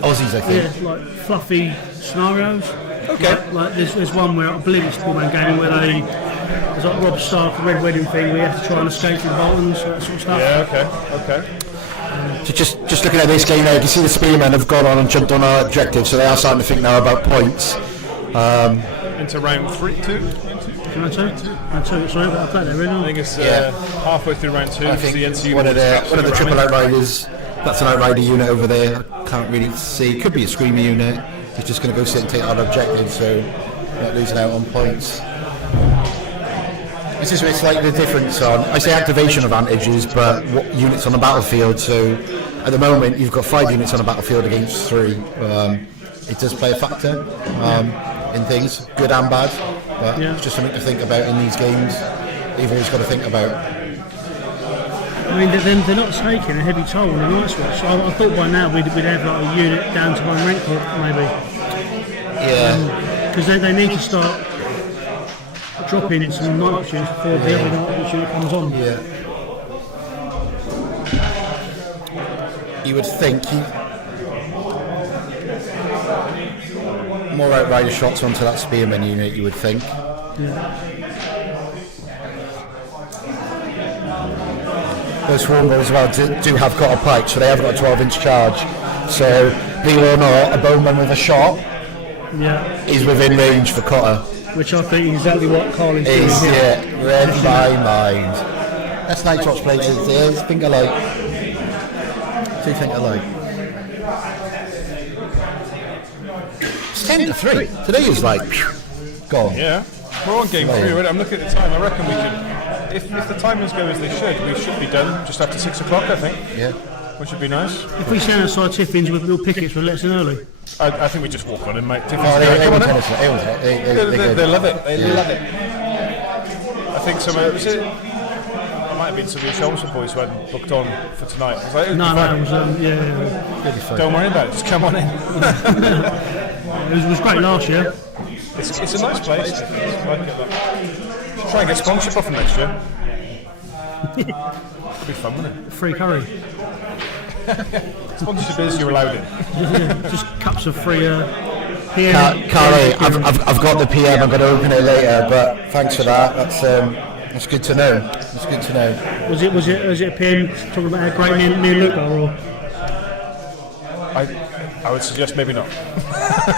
Aussies, I think. Yeah, like fluffy scenarios. Okay. Like there's one where I believe it's Boardman Gaming where there's like Rob Stark, a Red Wedding thing where you have to try and escape through the Boltons, that sort of stuff. Yeah. Okay. So just looking at this game now, you can see the Spearmen have gone on and jumped on our objective, so they are starting to think now about points. Into round 3, 2? Round 2? Sorry, I played that really. I think it's halfway through round 2. I think one of the triple outriders, that's an outrider unit over there. I can't really see. Could be a screamer unit. He's just going to go sit and take our objective, so not losing out on points. This is where it's slightly the difference on, I say activation advantages, but what units on the battlefield. So at the moment you've got 5 units on the battlefield against 3. It does play a factor in things, good and bad, but it's just something to think about in these games. You've always got to think about. I mean, they're not taking a heavy toll on the Night Watch. So I thought by now we'd have like a unit down to 1 rank maybe. Yeah. Because they need to start dropping in some Night Watches before the other Night Watch unit comes on. Yeah. You would think more outrider shots onto that Spearman unit, you would think. Yeah. Those Swarmbow as well do have got a pike, so they have got a 12-inch charge. So, believe it or not, a bowman with a shot is within range for Cotter. Which I think is exactly what Carlin's doing here. Yeah, read my mind. That's Night Watch players, yeah, think alike. 2 think alike. It's 10 to 3. Today is like, gone. Yeah. We're on game 3 already. I'm looking at the time. I reckon we could, if the timings go as they should, we should be done just after 6 o'clock, I think. Yeah. Which would be nice. If we stand outside Tiffin's with little pickets, we'll let us in early. I think we just walk on in, mate. They love it. They love it. I think some of it. I might have been some of the Chelmsford boys who hadn't booked on for tonight. I was like, It was don't worry about it, just come on in. it was great last year. It's a nice place. I like it. Should try and get sponsorship off them next year. It'll be fun, wouldn't it? Free curry. Sponsorship is you're allowed in. Just cups of free PM. Carly, I've got the PM. I'm going to open it later, but thanks for that. That's good to know. That's good to know. Was it a PM talking about how great me and Luke are, or? I would suggest maybe not.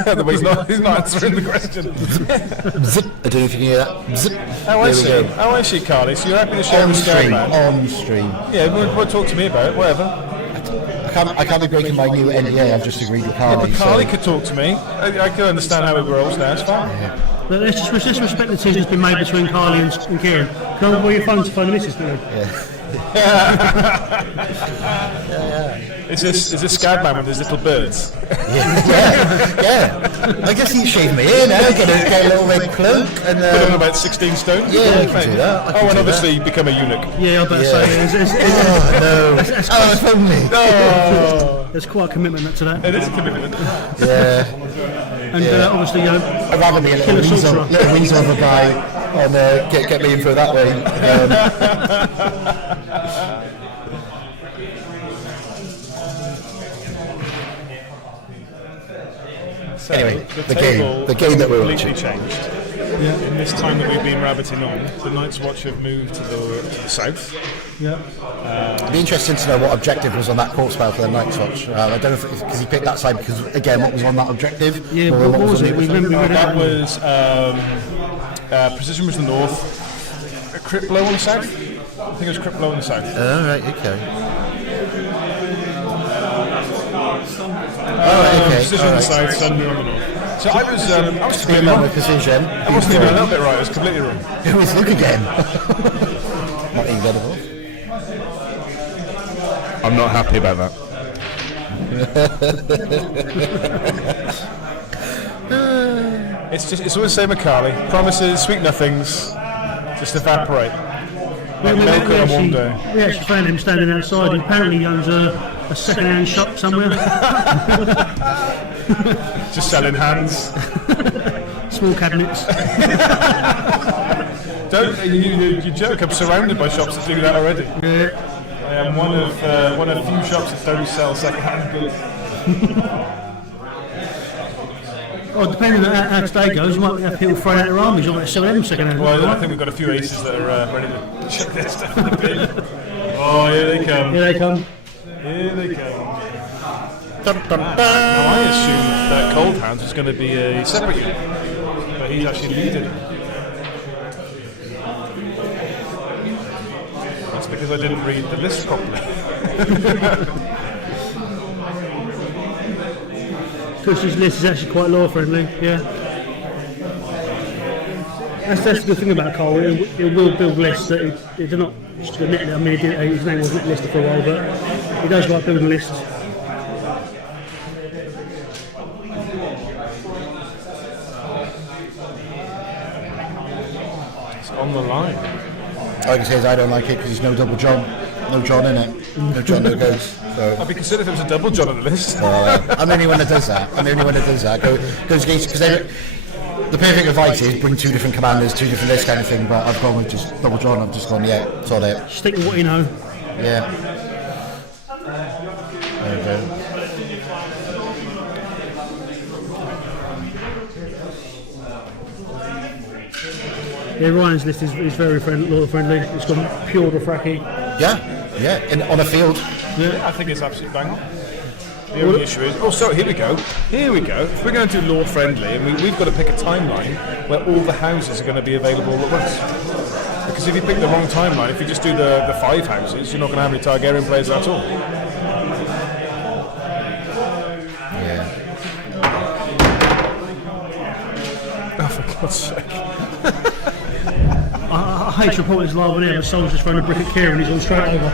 The way he's not answering the question. Zip. I don't know if you can hear that. Zip. How I see, Carly. So you're happy to share On with stream. Stag? On stream. Yeah, well, talk to me about it. Whatever. I can't be breaking my new NDA. I've just agreed with Carly. But Carly could talk to me. I can understand how it rolls now. It's fine. Yeah. But let's just respect the decision that's been made between Carly and Kieran. Can I borrow your phone to phone the missus, do you? Is this Stag man with his little birds? Yeah. I guess he's shaved me in now. Get a little red cloak and. Put him about 16 stone. Yeah, I can do that. And obviously become a eunuch. Yeah, I better say If only. there's quite a commitment to that. It is a commitment. Yeah. And obviously, I'd rather be a little weasel of a guy and get me in for that way. So Anyway, the table game that we're completely watching. changed. In this time that we've been rabbiting on, the Night's Watch have moved to the south. Yeah. It'd be interesting to know what objective was on that court spell for the Night's Watch. I don't know if because he picked that side because again, what was on that objective? Yeah, Or what was it? We remember That was Precision was the north, Crypt Blow on the south. I think it was Crypt Blow on the south. Oh, right, okay. Precision on the south, Sunday on the north. So I was completely wrong. Precision. I wasn't even a little bit right. I was completely wrong. It was Luke again. Not incredible. I'm not happy about that. It's always the same with Carly. Promises, sweet nothings, just evaporate. We milk on a warm day. actually found him standing outside. He apparently owns a second-hand shop somewhere. Just selling hands. Small cabinets. Don't you joke? I'm surrounded by shops that do that already. Yeah. I am one of few shops that don't sell second-hand goods. Oh, depending on how today goes, you might have people throwing out their armies. You might sell them second-hand. Well, I think we've got a few aces that are ready to chuck their stuff in the bin. Oh, here they come. Here they come. Here they come. I assumed that Cold Hands was going to be a separate unit, but he's actually leading. That's because I didn't read the list properly. Because his list is actually quite law friendly, yeah. That's the good thing about Cole. It will build lists that it do not just admit it. I mean, his name wasn't listed for a while, but he does like building lists. It's on the line. Like I says, I don't like it because there's no double John. No John in it. No John, no Ghost. So. I'd be considered if it was a double John on the list. I'm the only one that does that. Goes against because the perfect advice is bring two different commanders, two different lists kind of thing. But I've gone with just double John. I've just gone sort it. Stick with what you know. Yeah. There we go. Yeah, Ryan's list is very law friendly. It's got pure Dothraki. Yeah, and on a field. Yeah, I think it's absolutely bang on. The only issue is, here we go. If we're going to do law friendly, and we've got to pick a timeline where all the houses are going to be available at once. Because if you pick the wrong timeline, if you just do the 5 houses, you're not going to have any Targaryen players at all. Yeah. Oh, for God's sake. hate to report this live on here, but someone's just thrown a brick at Kieran and he's gone straight over.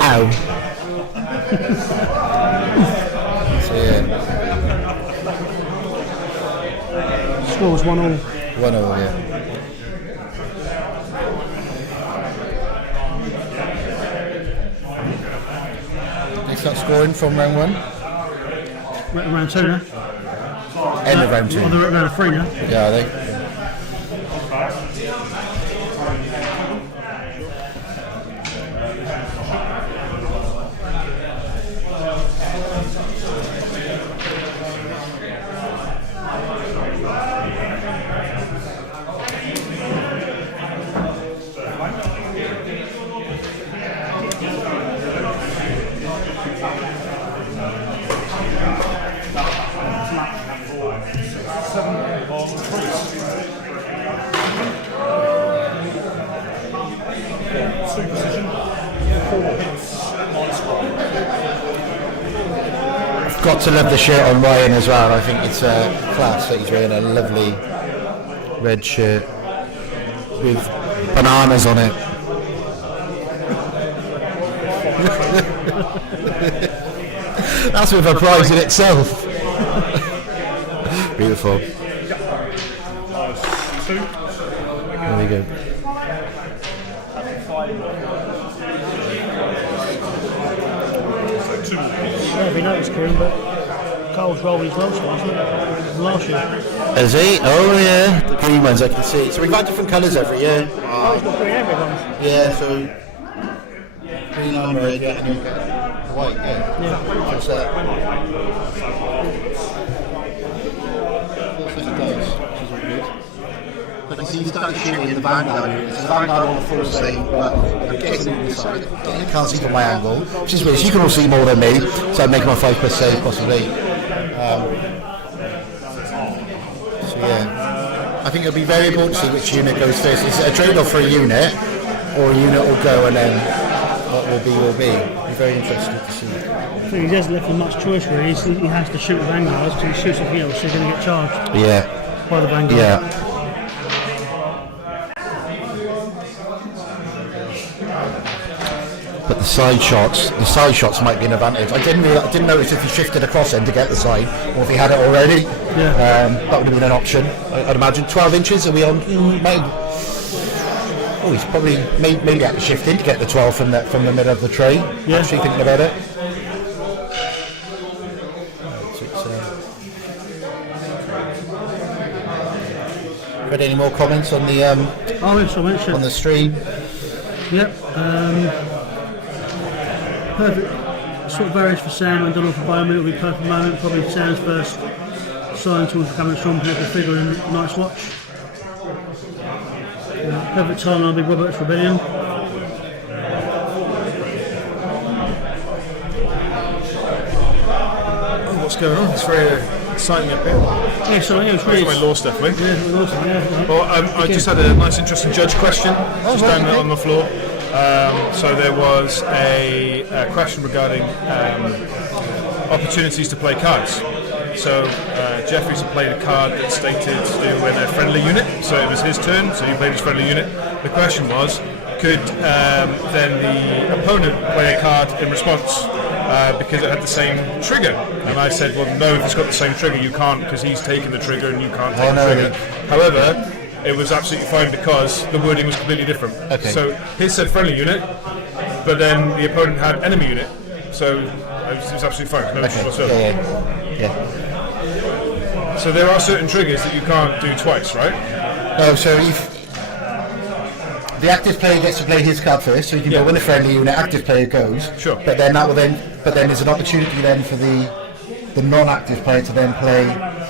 Ow. So yeah. Scores 1-1. 1-0, yeah. They start scoring from round 1? Round 2 now. End of round 2. Oh, they're at round 3 now. Yeah, are they? Got to love the shirt on Ryan as well. I think it's class that he's wearing a lovely red shirt with bananas on it. That's with a prize in itself. Beautiful. There we go. I don't know if you noticed, Kieran, but Carl's rolled his Welsh ones, isn't it? From last year. Is he? Oh yeah, the green ones I can see. So we've had different colours every year. Oh, he's got 3 every ones. Yeah, so green on red, yeah, and you get white, yeah. What's that? But you see, you start shooting in the Vanguard. It's the Vanguard on the full scene, but I'm guessing inside. You can't see from my angle, which is weird. You can all see more than me, so I'm making my 5+ save possibly. So yeah, I think it'll be very important to see which unit goes first. Is it a trade-off for a unit, or a unit will go and then what will be will be? It'll be very interesting to see. I think he hasn't left him much choice really. He has to shoot the Vanguards because he shoots the heels, so he's going to get charged by the Vanguard. Yeah. But the side shots might be an advantage. I didn't notice if he shifted across then to get the side, or if he had it already. Yeah. That would have been an option. I'd imagine 12 inches. Are we on? Oh, he's probably maybe had to shift in to get the 12 from the middle of the tray. Yeah. Actually thinking about it. Read any more comments on the on the stream? Yep. Perfect. Sort of varies for Sam and Donald for Bowman. It'll be a perfect moment. Probably Sam's first sign towards becoming a strong political figure in Night's Watch. Perfect time on Big Robert's Rebellion. Oh, what's going on? It's very exciting up here. Yeah, so yeah, it's really My law stuff, mate. yeah, awesome. Yeah. Well, I just had a nice, interesting judge question just down there on the floor. So there was a question regarding opportunities to play cards. So Jeffries had played a card that stated to do with a friendly unit. So it was his turn, so he played his friendly unit. The question was, could then the opponent play a card in response because it had the same trigger? And I said, well, no, if it's got the same trigger, you can't, because he's taken the trigger and you can't take the trigger. However, it was absolutely fine because the wording was completely different. Okay. So his said friendly unit, but then the opponent had enemy unit. So it was absolutely fine. No issue whatsoever. Yeah. So there are certain triggers that you can't do twice, right? No, so if the active player gets to play his card first, so you can go in a friendly unit, active player goes. Sure. But then there's an opportunity then for the non-active player to then play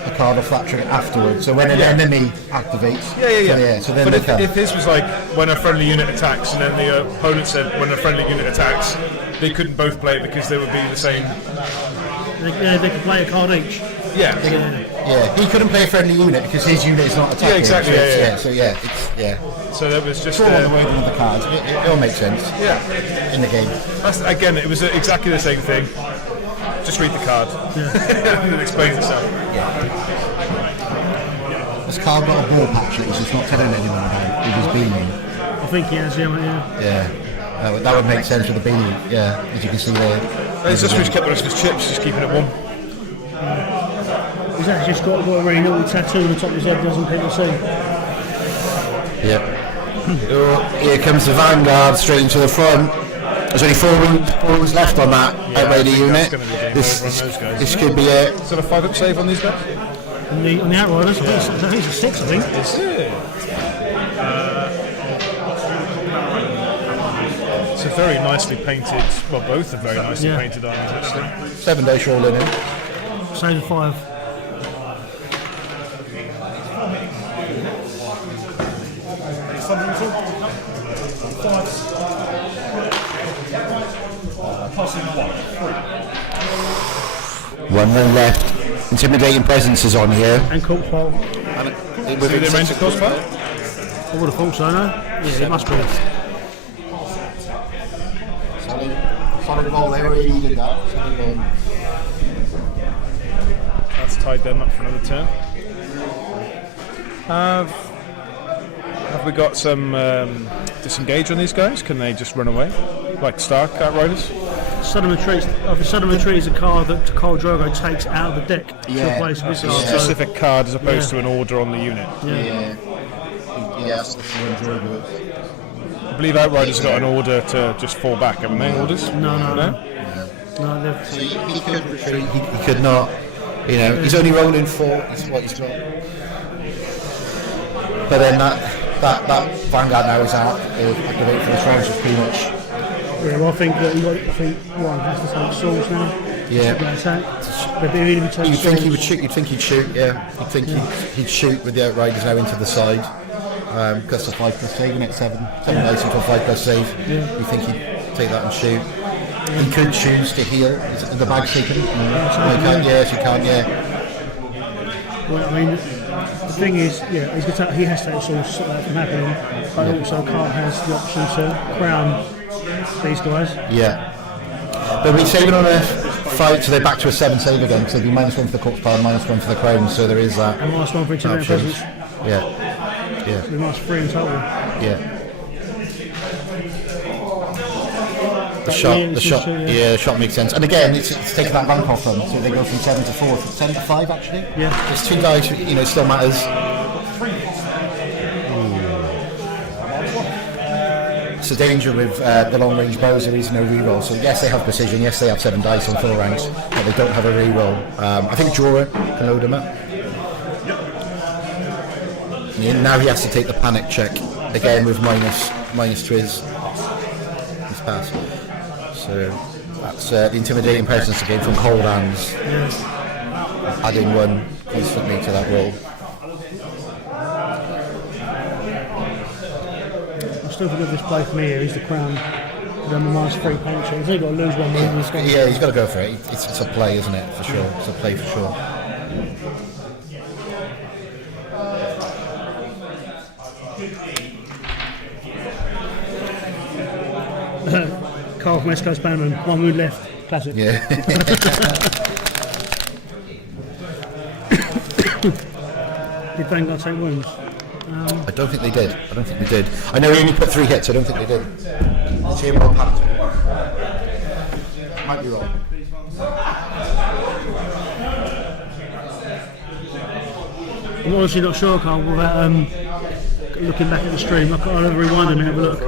a card off that trigger afterwards. So when an enemy activates. So then but they can. if his was like when a friendly unit attacks, and then the opponent said when a friendly unit attacks, they couldn't both play it because they would be the same. They could play a card each. Yeah, he couldn't play a friendly unit because his unit is not attacking. Yeah, exactly. So So that was just all the wording of the cards. It all makes sense. Yeah. In the game. Again, it was exactly the same thing. Just read the card. It explains itself. Has Carl got a ball patch that he's just not telling anyone about? He's just beaming. I think he has, yeah. Yeah. That would make sense with the beanie, yeah, as you can see there. He's just kept the rest of his chips, just keeping it warm. He's actually just got a really little tattoo on the top of his head, doesn't people see? Yep. Here comes the Vanguard straight into the front. There's only four rooms left on that outrider unit. This could be it. Is that a 5-up save on these guys? On the Outriders, I think it's a 6, I think. Is it? It's a very nicely painted, well, both are very nicely painted armies actually. 7-day shawl in it. Save 5. One run left. Intimidating presence is on here. And Colt Pole. With the range of crossbar? I would have thought so, no? Yeah, it must be. Solid ball there, he needed that. That's tied them up for another turn. Have we got some disengage on these guys? Can they just run away? Like Stark Outriders? Sudden Retreat is a card that Khal Drogo takes out of the deck to replace this card. A specific card as opposed to an order on the unit. Yes. I believe Outriders have got an order to just fall back, haven't they? Orders? No, So he could retreat. He could not. You know, he's only rolling 4. That's what he's got. But then that Vanguard now is out. Activate for the Trousers pretty much. Yeah, well, I think one has to take swords now. Yeah. You'd think he would shoot. You'd think he'd shoot. Yeah. You'd think he'd shoot with the Outriders now into the side. Because the 5+ save, isn't it? 7 dice into a 5+ save. Yeah. You think he'd take that and shoot. He could choose to heal. Is the bag taken? Yes, you can. Yeah. Well, I mean, the thing is, he has to take swords to stop that from happening. But also, Carl has the option to crown these guys. Yeah. But we're saving on a 5, so they're back to a 7 save again. So it'll be -1 for the corpse power, -1 for the crown. So there is that. And -1 for intimidating presence. Yeah. So we must 3 in total. Yeah. The shot makes sense. And again, it's taking that rank off them, so they go from 7 to 4, 7 to 5 actually. Yeah. There's 2 guys, it still matters. It's a danger with the long range bows, there is no reroll. So yes, they have precision, yes, they have 7 dice on 4 ranks, but they don't have a reroll. I think Jorah can load them up. Yeah, now he has to take the panic check again with minus Twiz. He's passed. So that's the intimidating presence again from Cold Hands. Adding 1 constantly to that roll. I still think this play for me here is the crown. Then the -3 punch. He's only got to lose 1 move. Yeah, he's got to go for it. It's a play, isn't it? For sure. It's a play for sure. Carl from West Coast Bannerman, 1 move left, classic. Yeah. Did Vanguard take wounds? I don't think they did. I know he only put 3 hits. I don't think they did. Let's hear what happened. Might be wrong. I'm honestly not sure, Carl, without looking back at the stream. I'll have a rewind and have a look.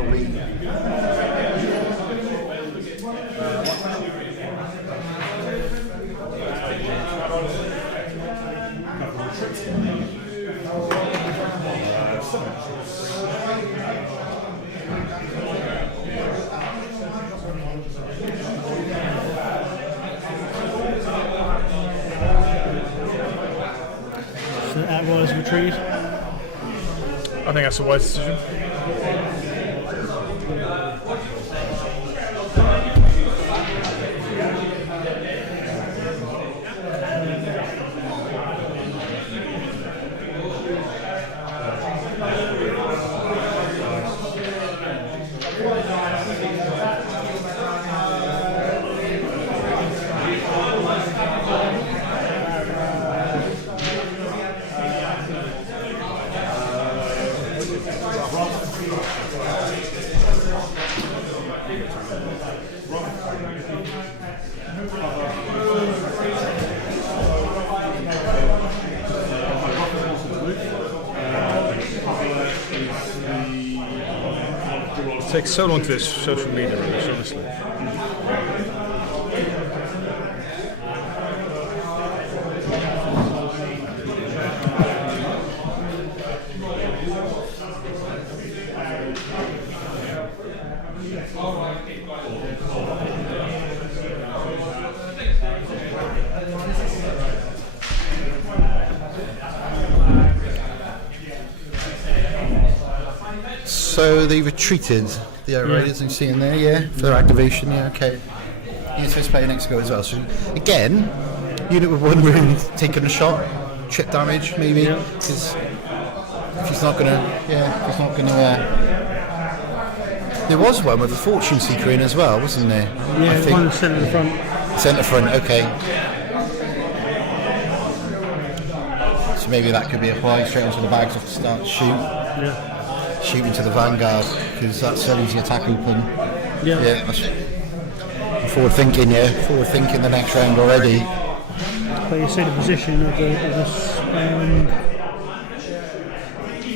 Outriders retreat. I think that's a wise decision. takes so long to this social media rubbish, honestly. So they retreated the Outriders, and you see in there, yeah, for their activation, yeah, okay. He's supposed to play next go as well. So again, unit with 1 room taking a shot, chip damage maybe, because if he's not gonna, there was one with a Fortune Seeker in as well, wasn't there? Yeah, I think. one centre front. Centre front, okay. So maybe that could be applied straight onto the bags off the start, shoot. Yeah. Shoot into the vanguard, because that's so easy attack open. Yeah. That's forward thinking, forward thinking the next round already. But you see the position of this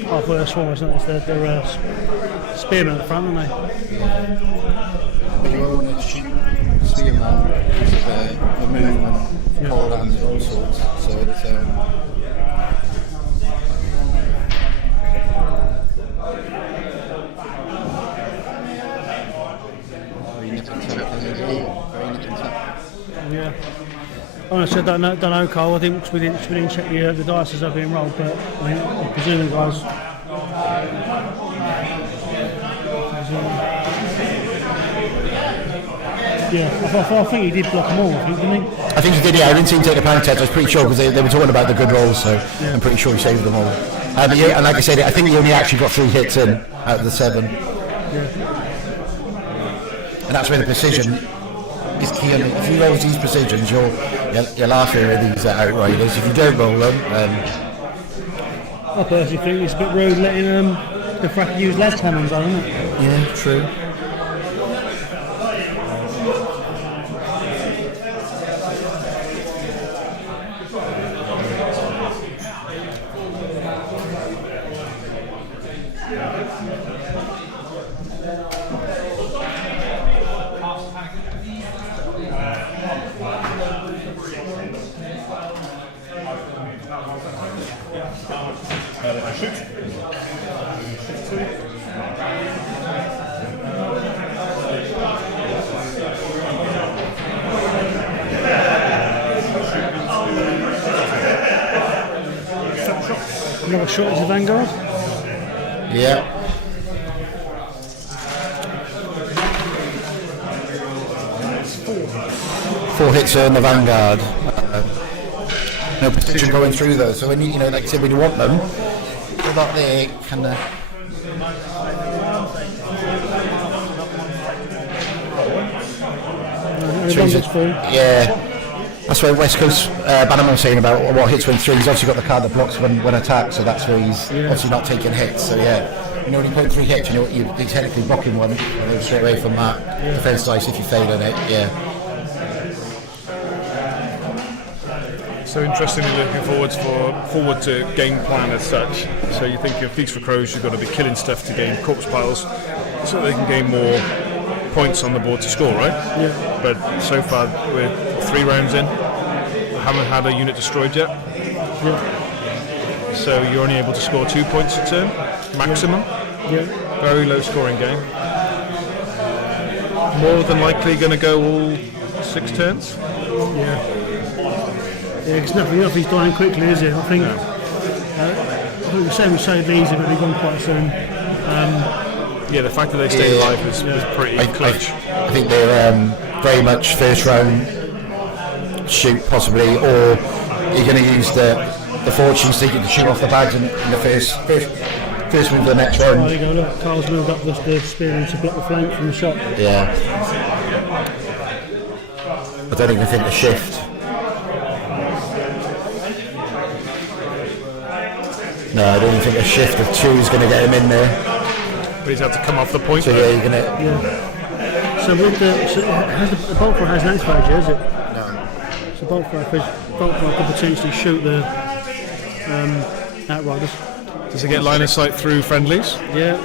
half-way swarm, isn't it? It's their spearmen at the front, aren't they? But you all want to shoot spearman because of the movement, pole hands and all sorts. So it's yeah. Honestly, I don't know, Carl. I think we didn't check the dice as they're being rolled, but I mean, I'm presuming guys. Yeah, I think he did block them all, didn't he? I think he did, yeah. I didn't see him take the panic test. I was pretty sure because they were talking about the good rolls, so I'm pretty sure he saved them all. And like I said, I think he only actually got 3 hits in out of the 7. Yeah. And that's where the precision is key. If you roll these precisions, you'll laugh here with these Outriders. If you don't roll them, I personally think it's a bit rude letting the fracker use lead cannons on, isn't it? Yeah, true. Another shot into Vanguard. Yeah. Four hits on the Vanguard. No precision going through though. So when you know, like I said, when you want them, they're not there, kind of. Yeah. That's where West Coast Bannerman was saying about what hits went through. He's obviously got the card that blocks when attacked, so that's where he's obviously not taking hits. So yeah, when you put 3 hits, you're technically blocking one straight away from that defense dice if you fail on it. Yeah. So interestingly, looking forward to game plan as such. So you think of Feast for Crows, you've got to be killing stuff to gain corpse piles, so they can gain more points on the board to score, right? Yeah. But so far we're 3 rounds in, haven't had a unit destroyed yet. Yeah. So you're only able to score 2 points a turn, maximum. Yeah. Very low scoring game. More than likely going to go all 6 turns. Yeah. Yeah, because nothing's dying quickly, is it? I think. The same with Leeds are going to be gone quite soon. Yeah, the fact that they stayed alive was pretty clutch. I think they're very much first round shoot possibly, or you're going to use the fortune seeker to shoot off the bags in the first move of the next round. There you go, look, Carl's moved up the spear to block the flank from the shot. Yeah. I don't even think the shift. No, I don't even think a shift of 2 is going to get him in there. But he's had to come off the point. So yeah, you're going to... Yeah. So with the bolt thrower has an exposure, is it? No. So bolt thrower could potentially shoot the Outriders. Does it get line of sight through friendlies? Yeah,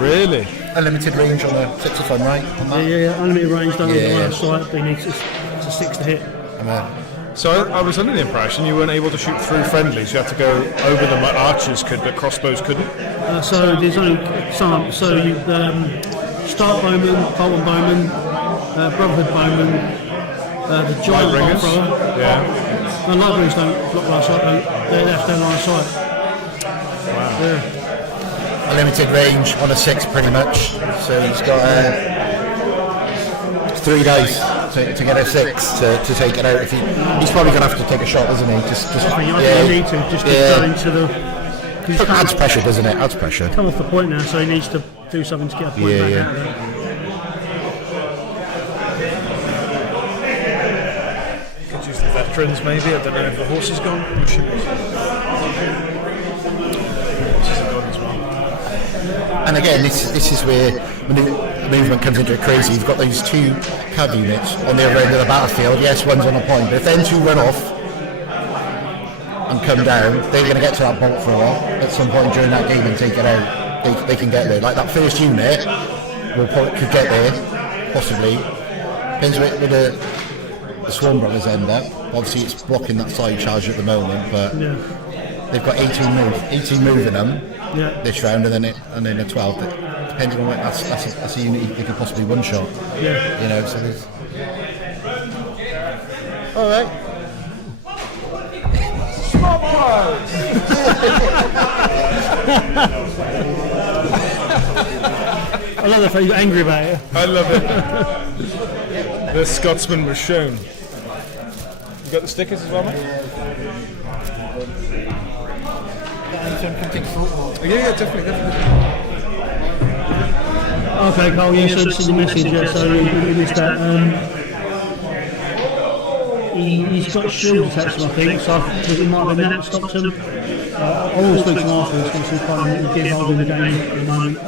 Really? Unlimited range on a 6 if I'm right on that. Yeah, unlimited range, don't have line of sight, but he needs it's a 6 to hit. So I was under the impression you weren't able to shoot through friendlies. You had to go over them like archers could, but crossbows couldn't. So there's only some. So you Stark Bowman, Bolton Bowman, Brotherhood Bowman, the Giant Light ringers. Yeah. The light ringers don't block line of sight. They have to line of sight. Wow. Yeah. Unlimited range on a 6 pretty much. So he's got 3 dice to get a 6 to take it out. He's probably going to have to take a shot, isn't he? I think you need to just go into the. Adds pressure, doesn't it? Adds pressure. Come off the point now, so he needs to do something to get a point back out of it. Could use the veterans maybe. I don't know if the horse is gone. Horses are gone as well. And again, this is where when the movement comes into it crazy. You've got those 2 CAD units on the other end of the battlefield. Yes, one's on a point, but if then 2 run off and come down, they're going to get to that bolt for a while at some point during that game and take it out. They can get there. Like that first unit could get there, possibly. Depends where the Swarm Brothers end up. Obviously, it's blocking that side charge at the moment, but they've got 18 move in them this round, and then a 12. But depending on what that's a unit they could possibly one shot. Yeah. You know, so there's. All right. I love the fact you're angry about it. I love it. The Scotsman was shown. You got the stickers as well, mate? Yeah, definitely. Okay, Cole, you sent the message, so we missed that. He's got shield attached to him, I think, so I think it might have been that Stockton. I will speak to him afterwards because he's kind of get involved in the game at the moment.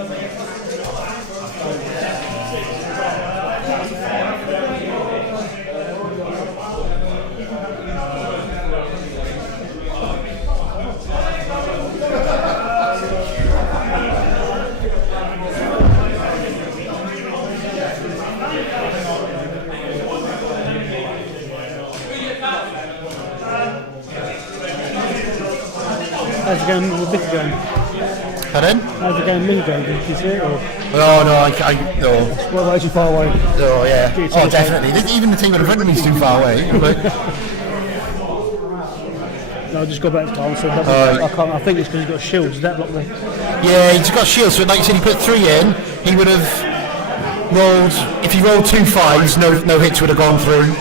How's the game with Mickey going? Pardon? How's the game with Mickey going? Did you see it? Or? No. Well, way too far away. Oh, yeah. Oh, definitely. Even the team in front of me is too far away. But no, I just got back to Carl and said, I think it's because he's got shields. Does that block me? yeah, he's got shields. So, like you said, he put 3 in. He would have rolled. If he rolled 2 5s, no hits would have gone through.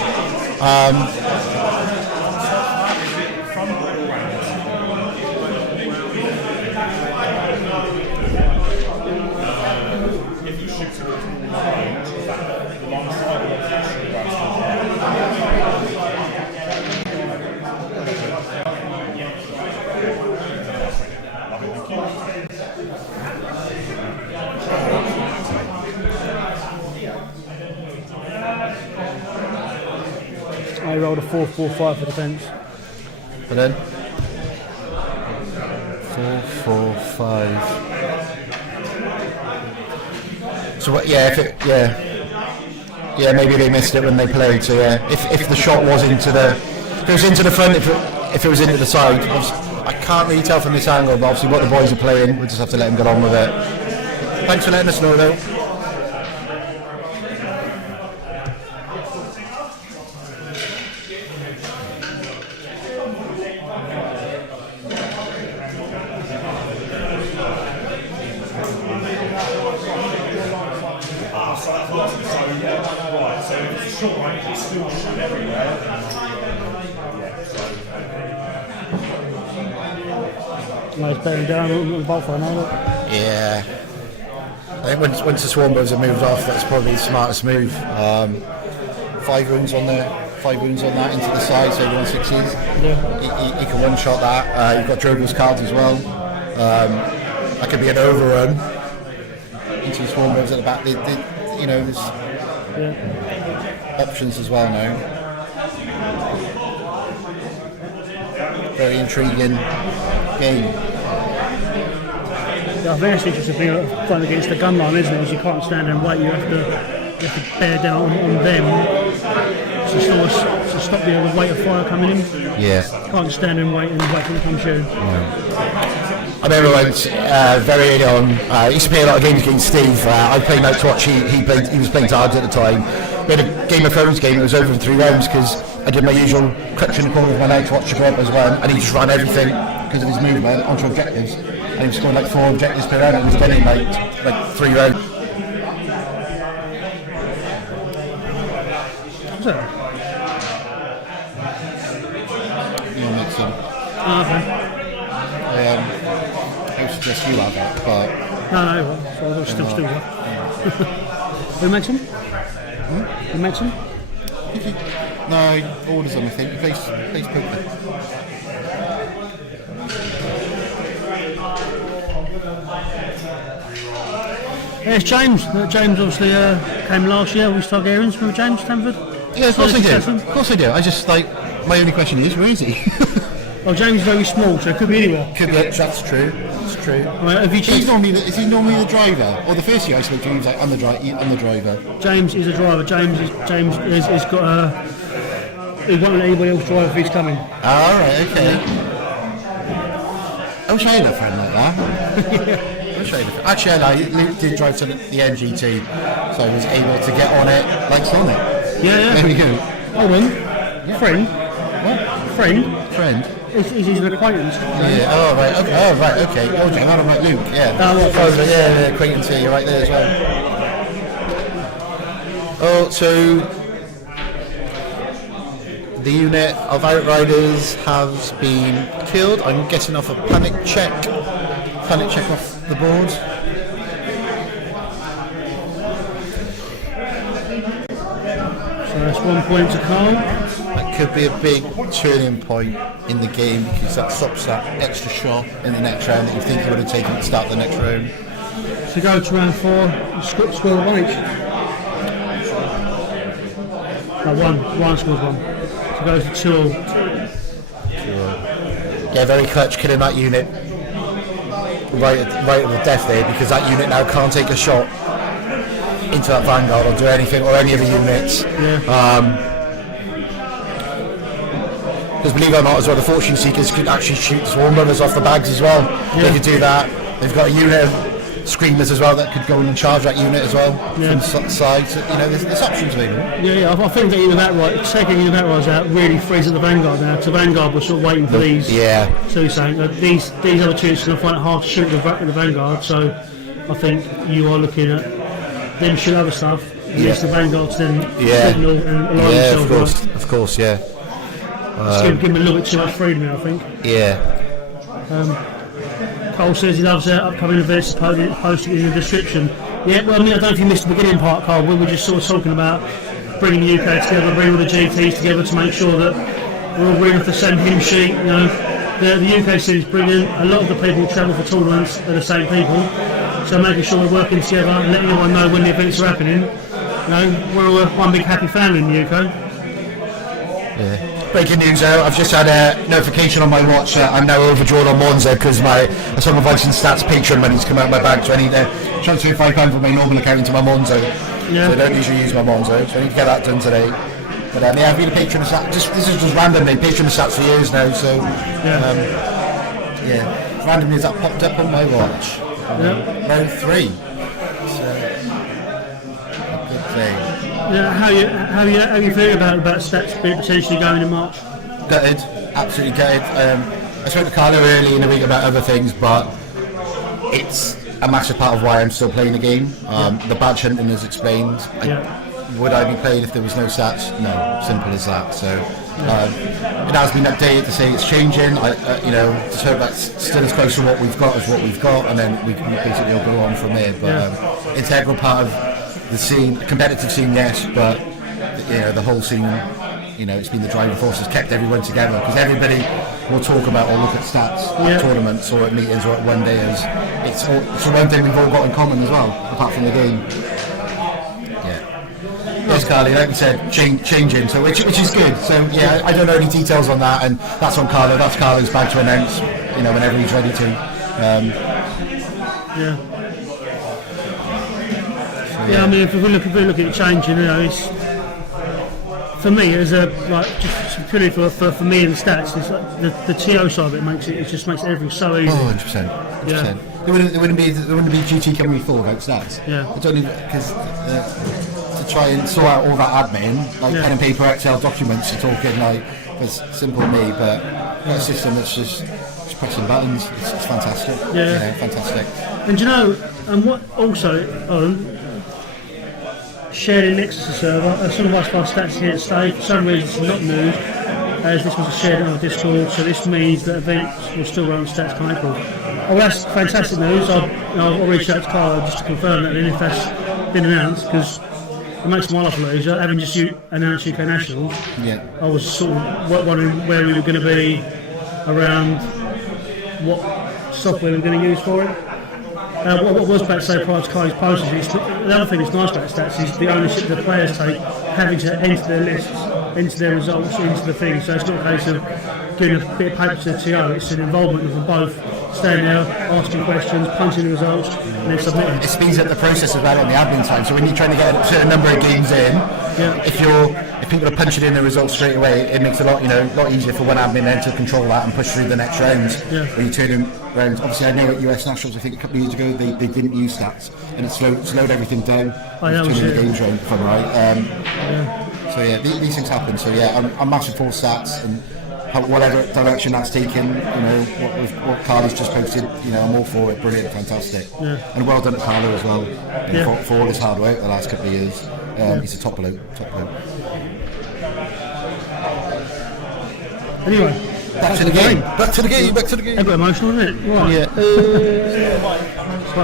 I rolled a 4-4-5 for defence. And then 4 4 5. So what? Yeah, maybe they missed it when they played. So yeah, if the shot was into the, if it was into the front, if it was into the side, I can't really tell from this angle. But obviously, what the boys are playing, we just have to let them get on with it. Thanks for letting us know, though. Nice bearing down on the bolt for now. Yeah. I think once the Swarm Brothers have moved off, that's probably the smartest move. 5 wounds on there, 5 wounds on that into the side, so everyone succeeds. Yeah. He can one-shot that. You've got Drogo's cards as well. That could be an overrun into the Swarm Brothers at the back. You know, there's options as well now. Very intriguing game. I think it's interesting thing fighting against the gun line, isn't it? Is you can't stand there and wait. You have to bear down on them to stop the other weight of fire coming in. Yeah. You can't stand there and wait till it comes through. I remember once, very early on, I used to play a lot of games against Steve. I played Night to Watch, he was playing Dards at the time. We had a Game of Thrones game, it was over in 3 rounds because I did my usual clutch in the corner with my Night to Watch to go up as well, and he just ran everything because of his movement onto objectives. And he was scoring like 4 objectives per round and he was getting like 3 rounds. What's that? You'll mix them. Oh, okay. I would suggest you have it, but... No, so I'll still do. Who makes them? Who makes them? No, he orders them, I think. He plays poker. There's James. James obviously came last year with Targaryens. Remember James Stanford? Yeah, of course I do. Of course I do. I just, like, my only question is, where is he? Well, James is very small, so it could be anywhere. Could be, that's true. That's true. Right, have you is he normally the driver? Or the first year I spoke to him, he was like, I'm the driver. James is a driver. James has got a... He won't let anybody else drive if he's coming. Alright, okay. I wish I had a friend like that. Actually, I did drive to the NGT, so I was able to get on it like Sonic. Yeah. There we go. Hold on. Yeah. Friend? What? Friend? He's an acquaintance. Yeah. Oh right. Okay. Oh right. Okay. Oh, I'm not about Luke. Yeah. Yeah. Acquaintance here. You're right there as well. Oh, so the unit of Outriders has been killed. I'm guessing off a panic check. Panic check off the board. So that's 1 point to Carl. That could be a big turning point in the game because that stops that extra shot in the next round that you think you would have taken to start the next round. So go to round 4, score 1 each. No, one scores 1. So goes to 2. Yeah, very clutch killing that unit right at the death there because that unit now can't take a shot into that Vanguard or do anything or any of the units. Yeah. Because believe it or not as well, the Fortune Seekers could actually shoot Swarm Brothers off the bags as well. Yeah. They could do that. They've got a unit of Screamers as well that could go in and charge that unit as well from the side. So, you know, there's options available. Yeah. I think that either that right, taking either that right out really frees up the Vanguard now. So Vanguard was sort of waiting for these. Yeah. So you're saying that these other two are going to find it hard to shoot the Vanguard. So I think you are looking at them shoot other stuff. Yes, the Vanguards then signal and align themselves. Of course, yeah. Give him a little bit too much freedom now, I think. Yeah. Cole says he loves upcoming events, posting it in the description. Yeah, well, I don't know if you missed the beginning part, Cole. We were just sort of talking about bringing the UK together, bringing all the GTs together to make sure that we're all reading off the same hymn sheet. You know, the UK scene is brilliant. A lot of the people who travel for tournaments are the same people. So making sure we're working together and letting everyone know when the events are happening. You know, we're all one big happy family in the UK. Yeah. Breaking news out, I've just had a notification on my watch that I'm now overdrawn on Monzo because my Some of Vincent Stats Patreon money's come out of my bank, so I need to transfer £5 from my normal account into my Monzo. Yeah. So I don't usually use my Monzo, so I need to get that done today. But yeah, I've been a patron of Stats, this is just randomly, patron of Stats for years now, so randomly that popped up on my watch. Round 3. So, a good thing. Yeah, how you feel about Stats potentially going in March? Gutted, absolutely gutted. I spoke to Carlo early in the week about other things, but it's a massive part of why I'm still playing the game. The badge hunting is explained. Would I be playing if there was no Stats? No, simple as that. So it has been updated to say it's changing. Just hope that's still as close to what we've got as what we've got, and then we can basically all go on from there. But integral part of the scene, competitive scene, yes, but the whole scene, it's been the driving force that's kept everyone together because everybody will talk about or look at Stats at tournaments or at meetings or at one days. It's one thing we've all got in common as well, apart from the game. Yes, Carly, like you said, changing, so which is good. So I don't know any details on that, and that's on Carlo. That's Carlo's bag to announce, whenever he's ready to. Yeah. Yeah, I mean, if we look at the changing, you know, it's for me as a just purely for me and the stats. It's like the TO side of it just makes everything so easy. 100%. Yeah. There wouldn't be GT CYMRU 4 without stats. Yeah. It's only because to try and sort out all that admin, like pen and paper, Excel documents, you're talking like it's simple me, but a system that's just pressing buttons. It's fantastic. Yeah. Fantastic. And you know, and what also shared in next to the server, some of us have stats here at Stag. For some reason it's not new, as this was shared on our Discord, so this means that events will still run on stats come April. Oh, that's fantastic news. I'll reach out to Carlo just to confirm that, and if that's been announced, because it makes my life a lot easier. Having just announced UK Nationals, I was sort of wondering where we were going to be around what software we were going to use for it. What was about to say prior to Kylie's posting, the other thing that's nice about stats is the ownership the players take, having to enter their lists, enter their results, into the thing. So it's not a case of giving a bit of paper to the TO, it's an involvement of them both, standing there, asking questions, punching the results, and then submitting. It speeds up the process as well on the admin side. So when you're trying to get a certain number of games in, if people are punching in the results straight away, it makes a lot easier for one admin then to control that and push through the next rounds. When you turn them round, obviously I know at US Nationals, I think a couple of years ago they didn't use stats and it slowed everything down. Turning the games round, if I'm right. So yeah, these things happen. So yeah, I'm massive for stats and whatever direction that's taken, what Carly's just posted, I'm all for it. Brilliant, fantastic, and well done to Carlo as well for all his hard work the last couple of years. He's a top bloke. Anyway, back to the game. I got emotional, isn't it? Right. Yeah.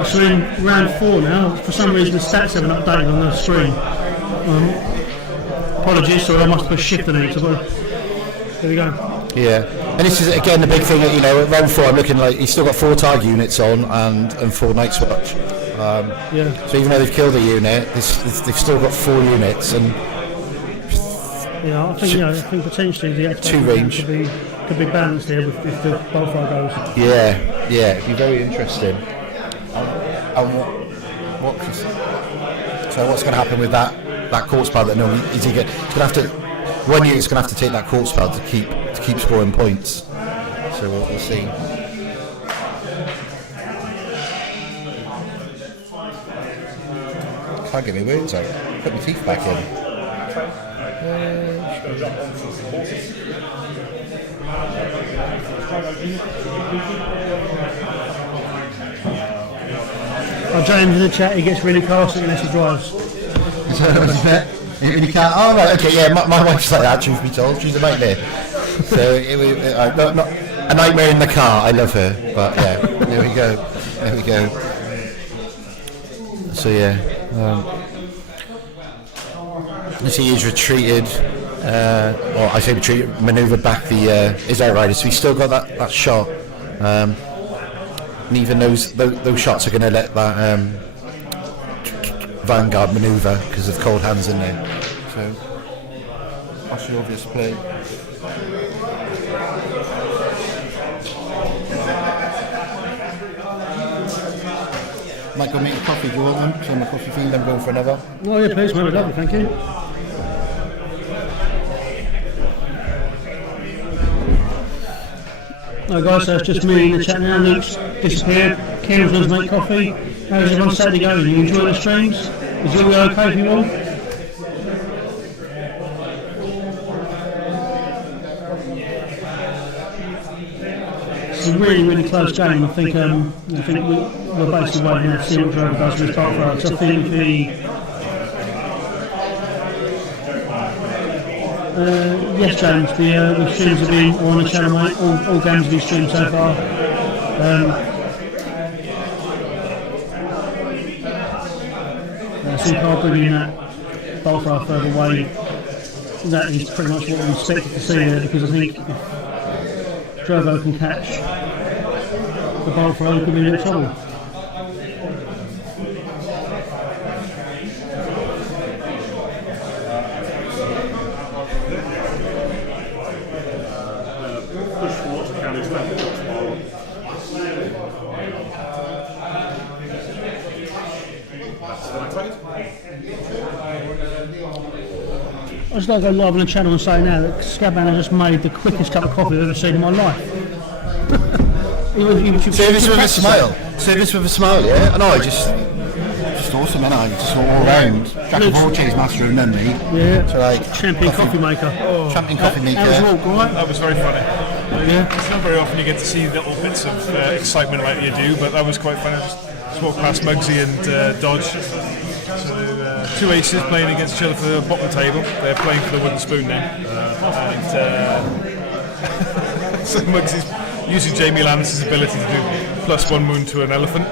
So we're in round 4 now. For some reason the stats haven't updated on the screen. Apologies, so I must have shifted it. So there we go. Yeah, and this is again the big thing. At round 4, I'm looking like he's still got 4 target units on and 4 Night's Watch. So even though they've killed a unit, they've still got 4 units and. Yeah, I think potentially the two range could be balanced here if the Bullfrog goes. Yeah, it'd be very interesting. So what's going to happen with that court spell that normally is he's going to have to. One unit's going to have to take that court spell to keep scoring points. So we'll see. Can't get my words out. Put my teeth back in. James in the chat, he gets really casted unless he drives. You can't. Oh right, okay, yeah. My wife's like that. Truth be told, she's a nightmare. So not a nightmare in the car. I love her, but yeah. There we go. So yeah. As he is retreated, or I say retreated, manoeuvred back the his outrider. So he's still got that shot. And even those shots are going to let that Vanguard manoeuvre because of cold hands in there. So that's the obvious play. Might go make a coffee, do you want one? So I'm a coffee fiend, I'm going for another. Oh yeah, please, very lovely, thank you. Alright guys, so it's just me in the chat now. Luke's disappeared. Kieran's going to make coffee. How's everyone Saturday going? You enjoy the streams? Is it all okay for you all? It's a really close game. I think we're basically waiting to see what driver does with start for us. I think yes, James, the streams have been on the channel, mate. All games have been streamed so far. I think I'll bring in that Bullfrog further away. That is pretty much what we expected to see there, because I think if Drogo can catch the Bullfrog, could be in trouble. just got to go live on the channel and say now that Scabman has just made the quickest cup of coffee I've ever seen in my life. Service with a smile. Service with a smile, yeah. And just awesome, and I just all round. Jack of all trades, master of none, mate. Yeah. So like champion coffee maker. Champion coffee maker. That was all right. That was very funny. Yeah. It's not very often you get to see little bits of excitement like you do, but that was quite funny. Just walked past Muggsy and Dodge. So, two aces playing against each other for the bottom of the table. They're playing for the wooden spoon now. And so Muggsy's using Jamie Lannis's ability to do +1 wound to an elephant.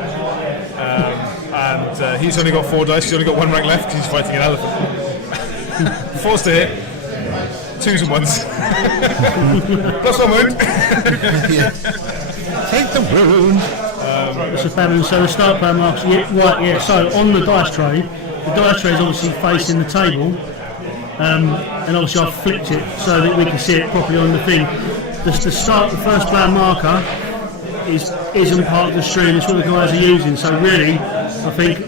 And he's only got 4 dice, he's only got 1 rank left because he's fighting an elephant. 4s to hit, 2s and 1s. +1 wound. Take the wound. This is Babin, so the start player marks, so on the dice tray is obviously facing the table, and obviously I've flipped it so that we can see it properly on the thing. The first player marker isn't part of the stream, it's what the guys are using, so really, I think,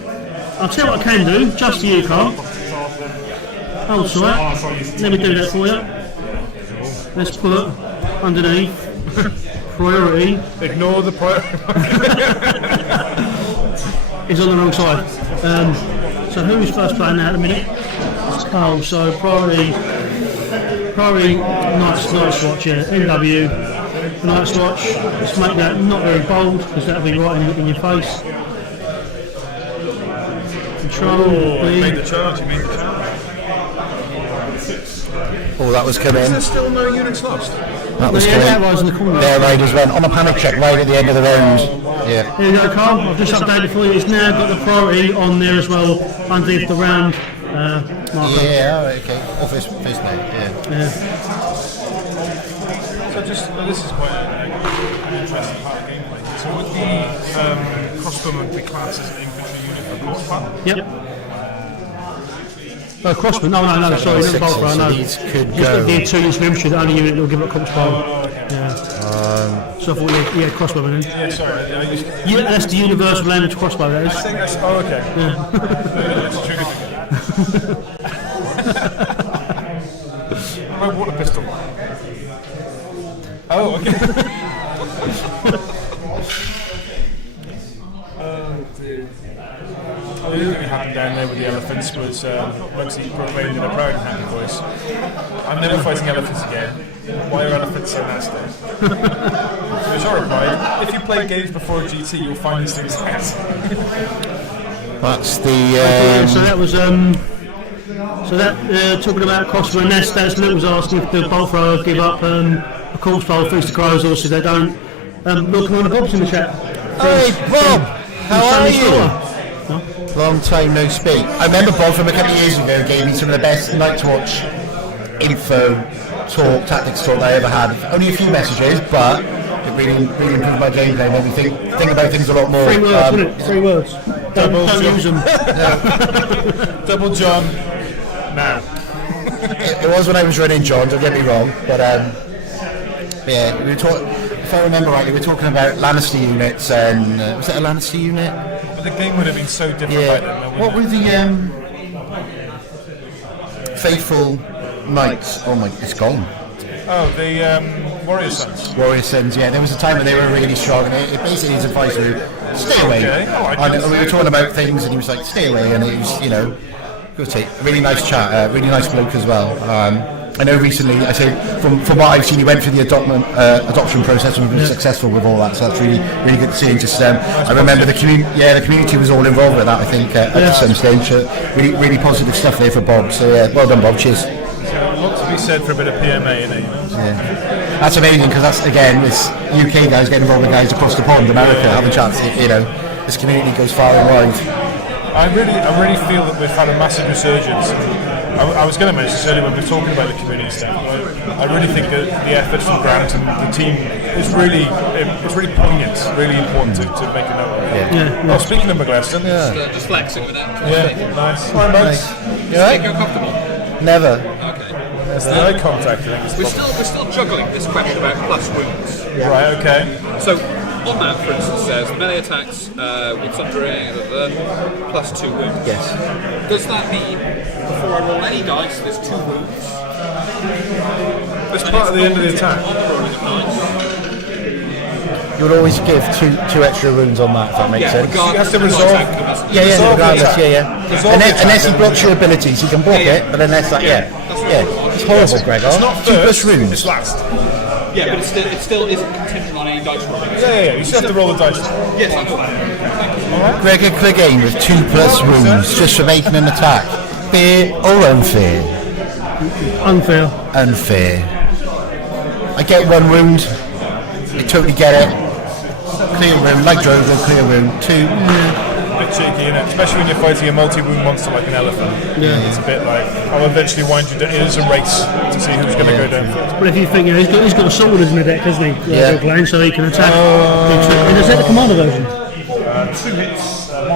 I'll tell you what I can do, just to you, Carl. Oh, sorry, let me do that for you. Let's put underneath priority. Ignore the priority. It's on the wrong side. So who's first playing now at the minute? It's Carl, so priority night watch, yeah, NW, night watch. Let's make that not very bold because that'll be right in your face. Control, you made the charge. Oh, that was coming. Is there still no units lost? That was that coming. was in the corner. Their riders went on a panic check right at the end of the round. Yeah. Here you go, Carl. I've just updated for you. It's now got the priority on there as well underneath the round marker. Yeah, okay. Office face now, yeah. So this is quite an interesting part of gameplay. So would the crossbowman be classed as an infantry unit for course part? Yep. Crossbow. No, sorry, not bolt thrower, no. These could Just go. the 2 units of infantry, the only unit that will give it a crossbow. Yeah. So I thought, yeah, crossbow then. Yeah, sorry. That's the universal language crossbow, that is. I think that's. Oh, okay. My water pistol. Oh, okay. The other thing that happened down there with the elephants was Muggsy proclaimed in a proud and happy voice, "I'm never fighting elephants again. Why are elephants so nasty?" Which I replied, "If you play games before GT, you'll find these things out." That's the. So that was talking about crossbow, and that's Luke was asking if the bolt thrower give up a corpse bowl for the crows, or so they don't. Look, on the Bob's in the chat. Hey Bob, how are you? Long time no speak. I remember Bob from a couple of years ago gave me some of the best night watch info talk, tactics talk I ever had. Only a few messages, but it really improved my gameplay, made me think about things a lot more. 3 words, wasn't it? 3 words. Don't use them. Double John. Now. It was when I was running John, don't get me wrong, but yeah, we were talking. If I remember rightly, we were talking about Lannister units, and was it a Lannister unit? But the game would have been so different back then, though, What were wouldn't the faithful knights? Oh my, it's gone. Oh, the Warrior Sons. Warrior Sons, yeah. There was a time when they were really strong, and it basically is advice to stay away. Okay. And we were talking about things, and he was like, stay away, and it was, good take. Really nice chat, really nice bloke as well. I know recently, I say, from what I've seen, he went through the adoption process and was successful with all that, so that's really good to see. And just, I remember the community was all involved with that, I think, at some stage. Really positive stuff there for Bob, so yeah, well done Bob, cheers. A lot to be said for a bit of PMA, innit? Yeah. That's amazing, because that's, again, this UK guys getting involved with guys across the pond, America, having chance, this community goes far and wide. I really feel that we've had a massive resurgence. I was going to mention this earlier when we were talking about the community stuff. I really think that the efforts from Grant and the team is really poignant, really important to make a note of. Yeah. Oh, speaking of McGlaston, Just flexing with that. yeah, nice. All right, Mugs. You alright? Feel comfortable? Never. Okay. It's the eye contact, I think. We're still juggling this question about plus wounds. Right, okay. So on that, for instance, says melee attacks with thundering, plus 2 wounds. Yes. Does that mean before I roll any dice, there's 2 wounds? It's part of the end of the attack. You would always give two extra wounds on that, if that makes sense. He has to resolve. Regardless, unless he blocks your abilities, he can block it, but unless that, it's horrible, Gregor. It's not 2 plus runes. It's last. Yeah, but it still isn't contingent on any dice rolling. Yeah. You still have to roll the dice. Yes, I know that. Gregor Clegane with 2 plus runes just for making an attack. Fair or unfair? Unfair. Unfair. I get 1 wound. I totally get it. Clear room, like Drogo, clear room. 2. A bit cheeky, isn't it? Especially when you're fighting a multi-wound monster like an elephant. Yeah. It's a bit like, I'll eventually wind you down. It is a race to see who's going to go down first. But if you think, he's got swords in the deck, hasn't he? Yeah. Playing, so he can attack. Is that the commander version? 2 hits. I'm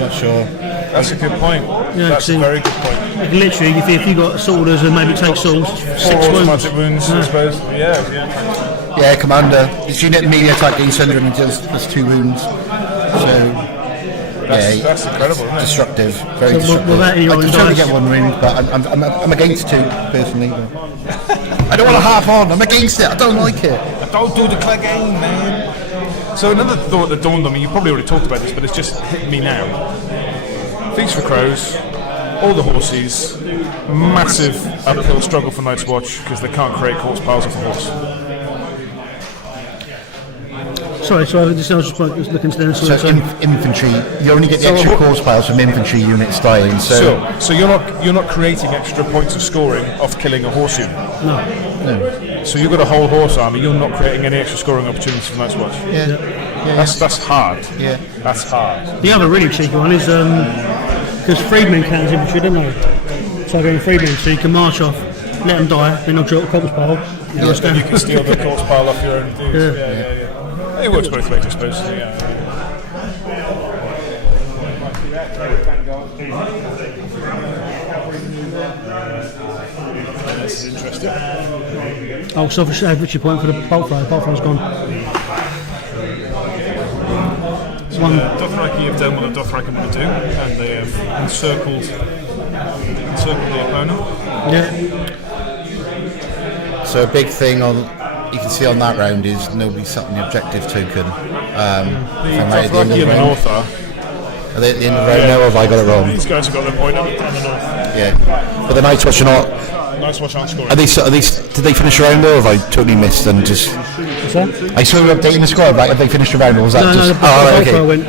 not sure. That's a good point. Yeah, That's a very good point. Literally, if you got swords and maybe take swords, 6 4 wounds. automatic wounds, I suppose. Yeah. Yeah, commander. This unit immediately attack gains 100 and deals plus 2 wounds. So, That's incredible, isn't it? destructive. Very So destructive. will that I roll can totally dice? get 1 wound, but I'm against 2 personally. I don't want to half on. I'm against it. I don't like it. Don't do the Clegane, man. So another thought that dawned on me, you probably already talked about this, but it's just hit me now. Feast for Crows, all the horses, massive uphill struggle for Night's Watch because they can't create corpse piles off a horse. Sorry, I was just looking to the So infantry, you only get the extra corpse piles from infantry units dying. So you're not creating extra points of scoring off killing a horse unit. No. So you've got a whole horse army. You're not creating any extra scoring opportunities for Night's Watch. That's hard. Yeah. That's hard. The other really cheeky one is because freedmen count as infantry, don't they? So they're freedmen, so you can march off, let them die, then they'll drop a corpse pile. You can steal the corpse pile off your own dudes. Yeah. It works both ways, I suppose. Yeah. This is interesting. Oh, selfish victory point for the bolt thrower. Bolt thrower's gone. Dothraki have done what a Dothraki want to do, and they have encircled the opponent. Yeah. So a big thing you can see on that round is nobody set the objective token. The Dothraki in the north are. Are they at the end of the round now, or have I got it wrong? These guys have got their point on the north. Yeah. But the Night's Watch are not. Night's Watch aren't scoring. Are they? Did they finish the round, or have I totally missed and just? What's that? I saw you updating the score. Right? Have they finished the round, or was that just? The bolt thrower went.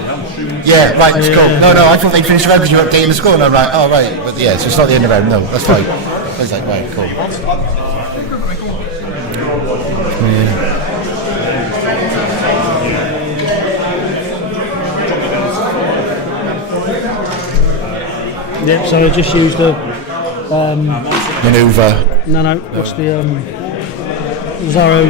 Yeah, right, it's cool. No, I thought they finished the round because you were updating the score, and I'm like, oh right, but yeah, so it's not the end of the round. No, that's fine. I was like, right, cool. Yeah, so I just used the Maneuver. no, what's the Zaro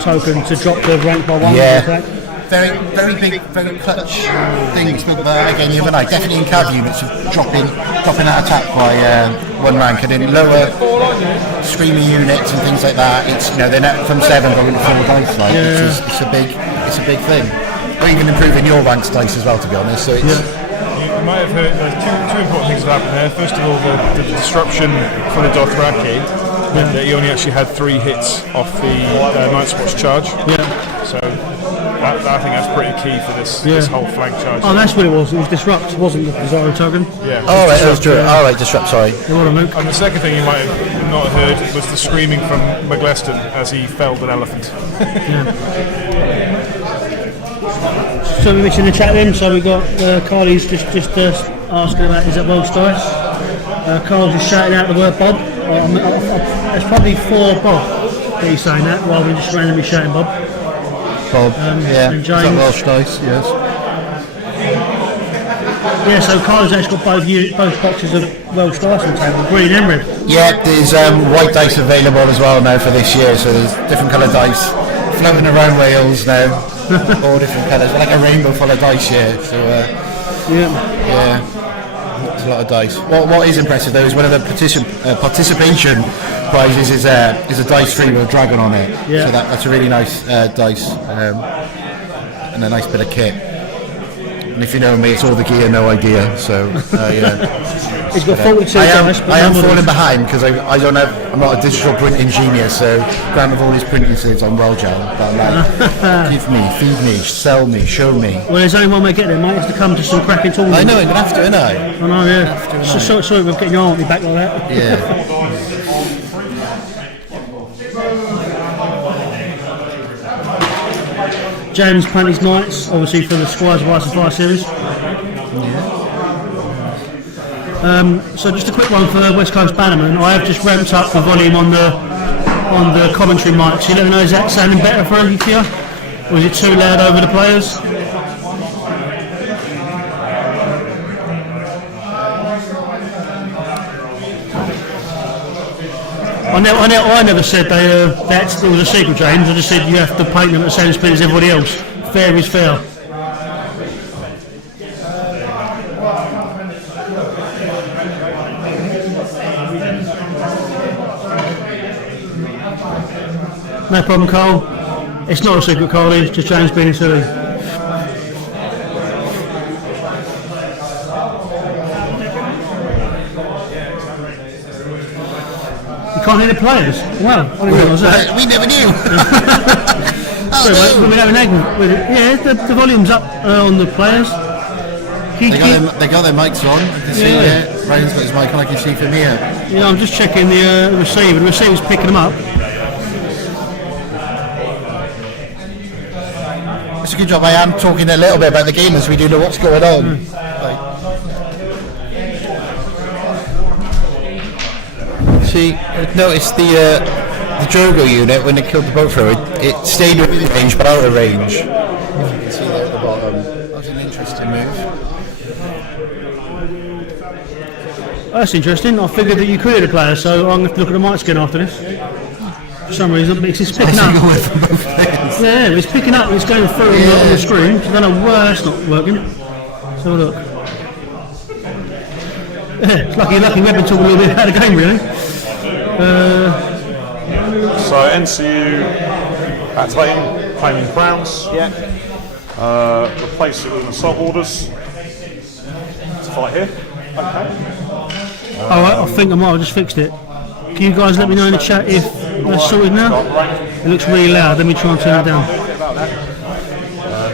token to drop the rank by 1 attack. Very big, very clutch things. But again, you and I definitely in cav units of dropping that attack by 1 rank, and in lower screaming units and things like that, it's they're not from 7 going to 4 dice. Like it's a big thing. Or even improving your ranks dice as well, to be honest. So it's. You might have heard two important things have happened there. First of all, the disruption for the Dothraki meant that he only actually had 3 hits off the Night's Watch charge. Yeah. So I think that's pretty key for this whole flank charge. Oh, that's what it was. It was disrupt, wasn't the Zaro token? Yeah. Oh, right, that was true. All right, disrupt. Sorry. And the second thing you might have not heard was the screaming from McGleston as he felled an elephant. So we mentioned in the chat then, so we got Carly's just asking about is it Welsh dice. Carl's just shouting out the word Bob. It's probably for Bob that he's saying that, rather than just randomly shouting Bob. Bob, And is that James. Welsh dice? Yes. Yeah, so Carl's actually got both boxes of Welsh dice on the table, green and red. Yeah, there's white dice available as well now for this year, so there's different coloured dice floating around Wales now, all different colours, like a rainbow full of dice here. So yeah, it's a lot of dice. What is impressive though is one of the participation prizes is a dice tree with a dragon on it. Yeah. So that's a really nice dice. and a nice bit of kit. And if you know me, it's all the gear, no idea. So yeah. He's got 42 I am models. falling behind because I'm not a digital printing genius. So Grant have all his printing sleeves on Well Gel. But I'm like, give me, feed me, sell me, show me. Well, there's only one way to get there, mate. Is to come to some cracking tournaments. I know, I'm gonna have to, ain't I? I know, yeah. Sorry for getting your auntie back like that. Yeah. James Panties Nights, obviously for the Squires of Ice and Fire series. So just a quick one for West Coast Bannerman. I have just ramped up the volume on the commentary mics. You let me know, is that sounding better for you? Or is it too loud over the players? I never said that it was a secret, James. I just said you have to paint them at the same speed as everybody else. Fair is fair. No problem, Cole. It's not a secret, Cole. It's just James being silly. You can't hear the players? Wow, I didn't realise that. We never knew. We're having an argument with it. Yeah, the volume's up on the players. They got their mics on. I can see it. Ryan's got his mic on. I can see from here. Yeah, I'm just checking the receiver. The receiver's picking them up. It's a good job. I am talking a little bit about the game as we do know what's going on. See, notice the Drogo unit when they killed the boat thrower, it stayed within range but out of range. You can see there at the bottom. That was an interesting move. That's interesting. I figured that you could hear the players, so I'm going to have to look at the mics again after this. For some reason, it's picking up. Yeah, it's picking up. It's going through on the screen. So I don't know why that's not working. So look. Yeah, it's lucky we've been talking a little bit about the game, really. So NCU activating, claiming crowns. Yeah. Replace it with assault orders to fight here. Okay. Alright, I think I might have just fixed it. Can you guys let me know in the chat if that's sorted now? It looks really loud. Let me try and turn it down.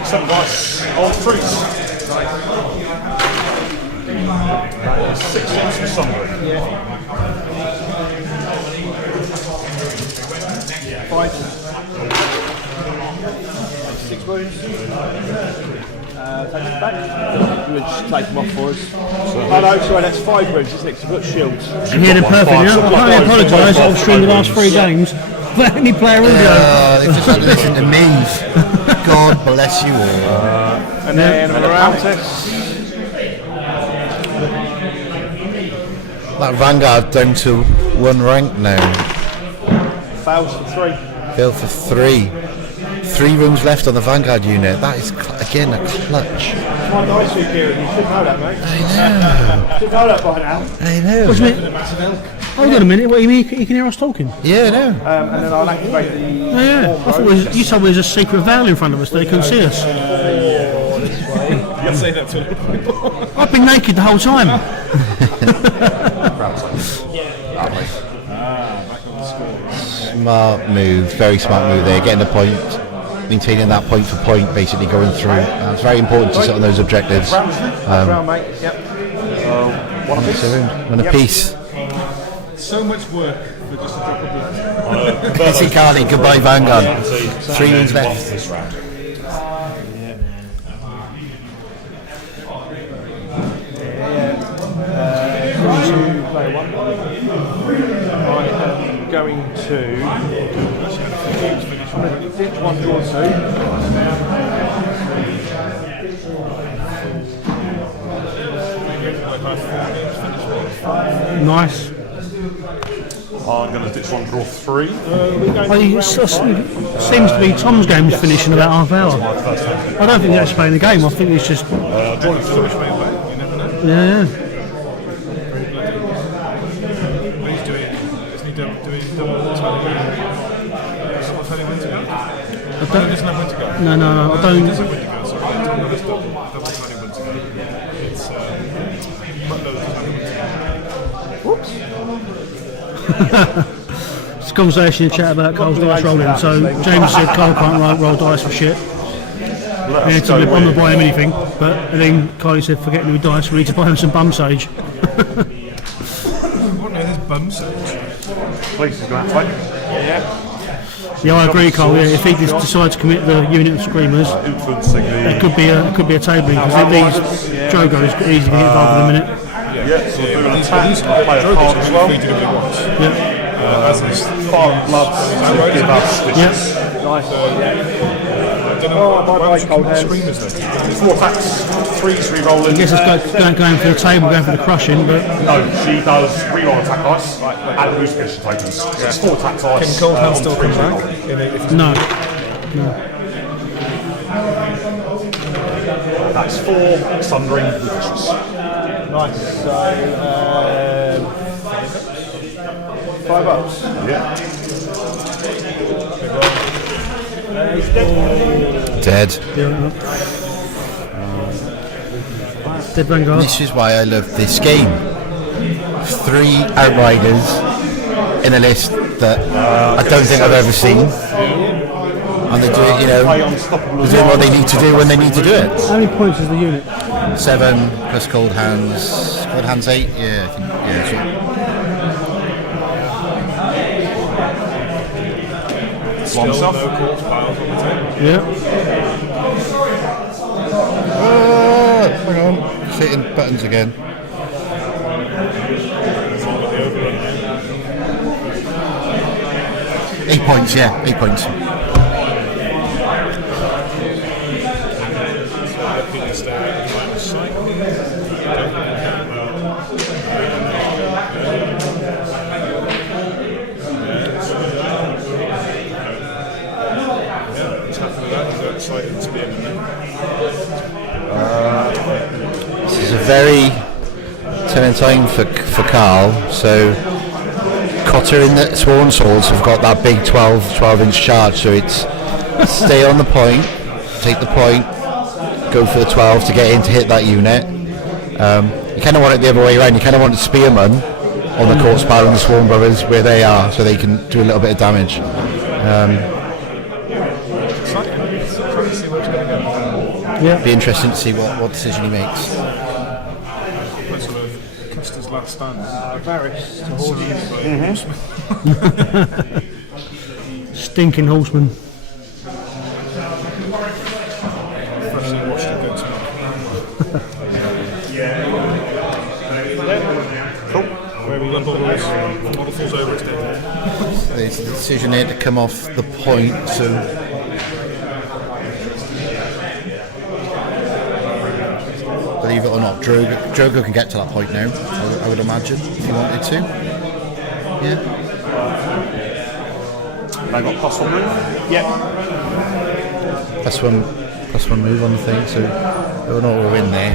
7 dice on 3s. That is 6 hits for somebody. Yeah. 5. 6 wounds. Take it back. We'll just take them off for us. Oh no, sorry, that's 5 wounds, isn't it? Because we've got shields. Yeah, they're perfect. I can't apologise. I've streamed the last 3 games without any player audio. They've just had to listen to me. God bless you all. And then around test. That Vanguard down to 1 rank now. Fails for 3. Failed for 3. 3 rooms left on the Vanguard unit. That is, again, a clutch. It's quite nice for you, Kieran. You should know that, mate. I know. You should know that by now. I know. What's it? Hold on a minute. What do you mean? You can hear us talking? Yeah, I know. And then I'll activate the... Oh yeah. I thought you told me there's a secret valve in front of us. They couldn't see us. You say that to I've been naked the whole time. Smart move, very smart move there, getting the point, maintaining that point for point, basically going through. It's very important to set on those objectives. Round, mate. Yep. One apiece. So much work for just a drop of blood. Bessie Carly, goodbye Vanguard. 3 rooms left. This round. Player 1. I am going to... I'm going to ditch 1, draw 2. Nice. I'm going to ditch 1, draw 3. It seems to be Tom's game is finishing about half hour. I don't think that's playing the game. I think it's just. Drawing 2, which may away. You never know. Yeah. He's doing it. Isn't he doing double telling you? It's not telling when to go. I don't. Doesn't have when to go. No, I don't. Doesn't when to go. It's a conversation in chat about Carl's dice rolling. So James said Carl can't roll dice for shit. I'm going to buy him anything, and then Carly said, forget him with dice, we need to buy him some bum sage. What is this bum sage? Police is going to fight. Yeah, I agree, Carl. Yeah, if he decides to commit the unit of screamers, Influencing the... it could be a tabling, because these Jogos could easily get involved in a minute. Yeah, so do an attack, play a card as well. Yeah. As is fire and blood to give us stitches. Nice. Oh, bye, cold hands. Screamers then. 4 attacks, 3's re-rolling. I guess it's going for the table, going for the crushing, but... No, she does re-roll attack dice and the boostation tokens. So it's 4 attack dice. Can cold hands still come back? No. That's 4 sundering witches. Nice. So, $5. Yeah. He's dead. Dead. Dead Vanguard. This is why I love this game. 3 Outriders in a list that I don't think I've ever seen. And they do it, they're doing what they need to do when they need to do it. How many points is the unit? 7 plus cold hands. Cold hands 8? Yeah, I think. Yeah, One stuff. Yeah. hang on. Just hitting buttons again. Eight points, yeah, 8 points. This is a very telling time for Carl. So Cotter in the Sworn Swords have got that big 12-inch charge, so it's stay on the point, take the point, go for the 12 to get in to hit that unit. You kind of want it the other way around. You kind of want the Spearman on the Court Spiral and the Sworn Brothers where they are, so they can do a little bit of damage. Be interesting to see what decision he makes. Custer's last stand. Varys to horses. Stinking horseman. Where we model falls over its dead. There's a decision here to come off the point, so believe it or not, Drogo can get to that point now, I would imagine, if he wanted to. Yeah. They got +1 move? Yep. +1 move on the thing, so we're not all in there.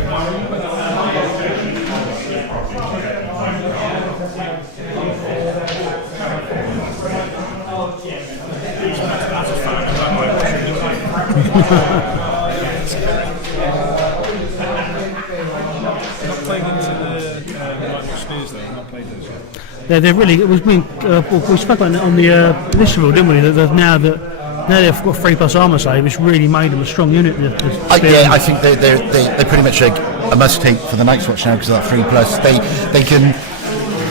They're really. It was we spoke on the initial, didn't we? That now they've got 3+ armour save. It's really made them a strong unit. Yeah, I think they're pretty much like a must take for the Night's Watch now because of that 3+.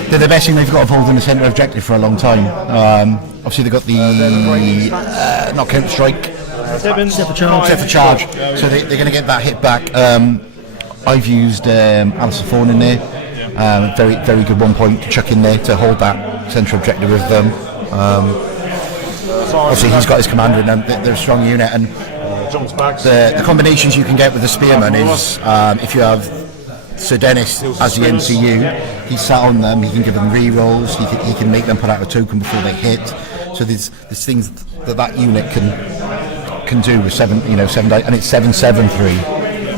They're the best thing they've got involved in the centre objective for a long time. Obviously they've got the not counter strike. Step for charge. So they're going to get that hit back. I've used Alistair Thorne in there. Very, very good 1 point to chuck in there to hold that central objective with them. Obviously, he's got his commander in them. They're a strong unit, and the combinations you can get with the Spearman is if you have Sir Dennis as the NCU, he's sat on them. He can give them re-rolls. He can make them put out a token before they hit. So there's things that unit can do with 7 dice, and it's 7/7/3.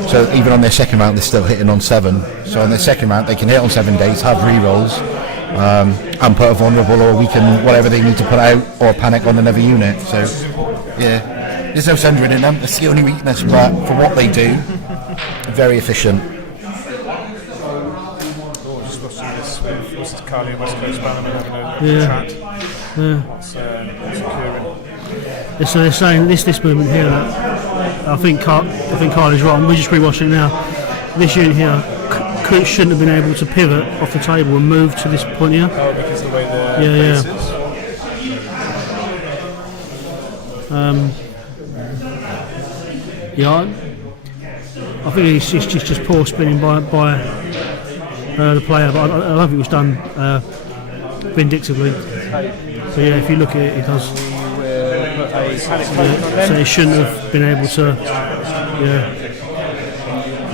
So even on their second round, they're still hitting on 7. So on their second round, they can hit on 7 days, have re-rolls, and put a vulnerable or weaken whatever they need to put out, or panic on another unit. So yeah, there's no sundering in them. That's the only weakness, but for what they do, very efficient. What's this Carly and West Coast Bannerman having a chat. What's Kieran? So they're saying this movement here. I think Carly's right. We're just rewatching it now. This unit here shouldn't have been able to pivot off the table and move to this point here. Oh, because of the way the base is. I think it's just poor spinning by the player, but I don't think it was done vindictively. So yeah, if you look at it, it does. So it shouldn't have been able to. Yeah.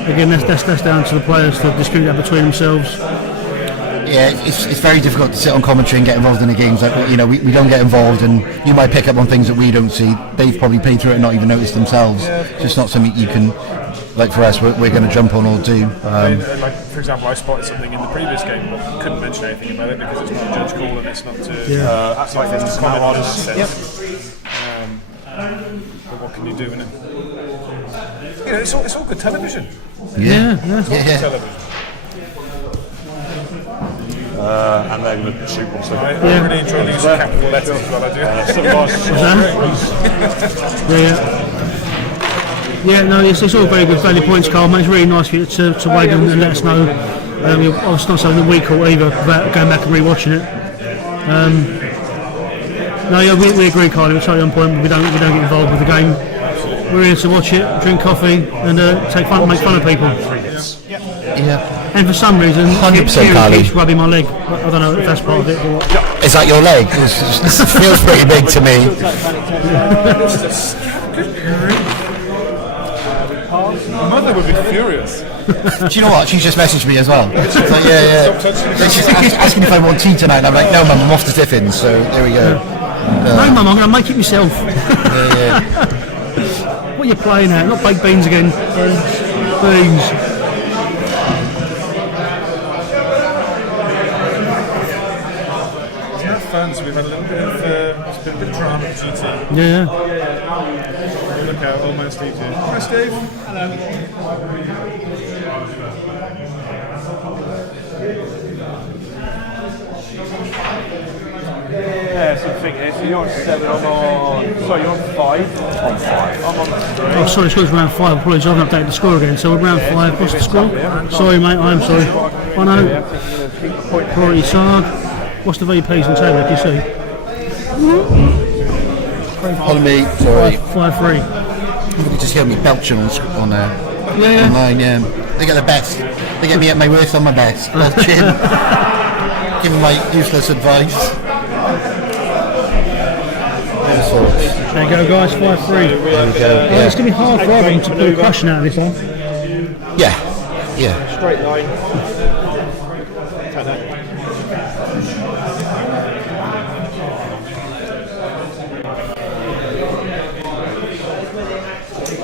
Again, that's down to the players to distribute that between themselves. Yeah, it's very difficult to sit on commentary and get involved in the games. Like, you know, we don't get involved, and you might pick up on things that we don't see. They've probably played through it and not even noticed themselves. It's just not something you can, like for us, we're going to jump on or do. Like for example, I spotted something in the previous game, but couldn't mention anything about it because it's not a judge call and it's not to comment on it. But what can you do in it? You know, it's all good television. Yeah. Television. And they're going to shoot one. So I really enjoy the use of capital letters as well. I do. Yeah, no, it's all very good value points, Carl. Mate, it's really nice for you to wait and let us know. It's not something that we call either about going back and rewatching it. We agree, Carl. We're totally on point. But we don't get involved with the game. We're here to watch it, drink coffee, and make fun of people. Yeah. And for some reason, 100% Kieran keeps rubbing my leg. I don't know if that's part of it or what. Is that your leg? It feels pretty big to me. My mother would be furious. Do you know what? She's just messaged me as well. She's like, She's asking if I want tea tonight, and I'm like, no, Mum, I'm off to Tiffins. So there we go. No, Mum, I'm going to make it myself. What are you playing at? Not baked beans again. Beans. Fans, we've had a little bit of there's been a bit of drama at GT. Yeah. Look out, old man Steve here. Hi Steve. Hello. Yeah, so I think so you're on 7, I'm on. Sorry, you're on 5. On 5. I'm on 3. Oh, sorry, the score's round 5. Apologies, I haven't updated the score again. So we're round 5. What's the score? Sorry, mate, I am sorry. I know. Priority Sarg. What's the VPs on the table, can you see? Pardon me, sorry. 5-3. You can just hear me belching on online, yeah. They get the best. They get me at my worst on my best. Belching. Giving my useless advice. There you go, guys, 5-3. There we go. It's going to be hard for everyone to pull a crushing out of this one. Yeah. Straight line.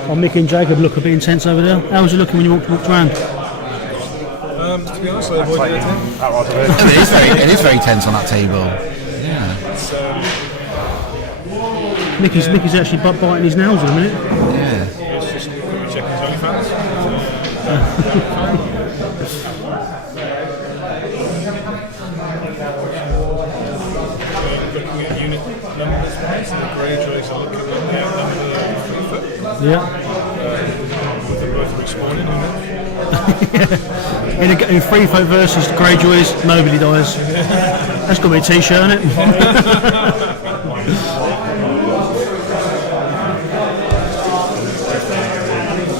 Oh, Mick and Jacob look a bit intense over there. How was it looking when you walked around? To be honest, I avoided it. It is very tense on that table. Yeah. Mickey's actually biting his nails in a minute. Yeah. It's just checking his OnlyFans. Looking at unit numbers, the Greyjoys are looking at number 3 foot. Yeah. With them both respawning, In 3 foot versus Greyjoys, nobody dies. That's got to be a t-shirt, isn't it?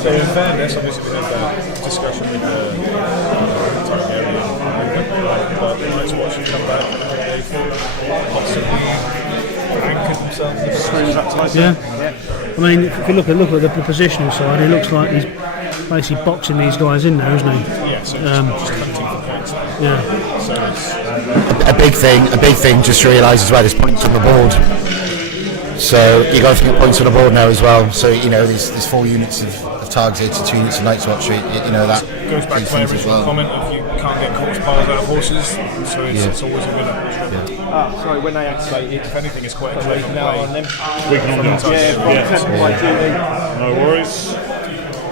So in fairness, obviously we had that discussion with Targaryen, but let's watch him come back and they've possibly anchored themselves in screws that type. Yeah. I mean, if you look at the positional side, it looks like he's basically boxing these guys in there, isn't he? Yeah, so just hunting for points now. Yeah. So it's A big thing just to realise as well is points on the board. So you got to get points on the board now as well. So you know there's 4 units of targets here to 2 units of Night's Watch. You know that goes back to my original comment of you can't get quartz piles out of horses, so it's always a winner. Sorry, when they activated, If anything, it's quite a clever now play. on them. we can all Yeah, from temple by Julie. No worries.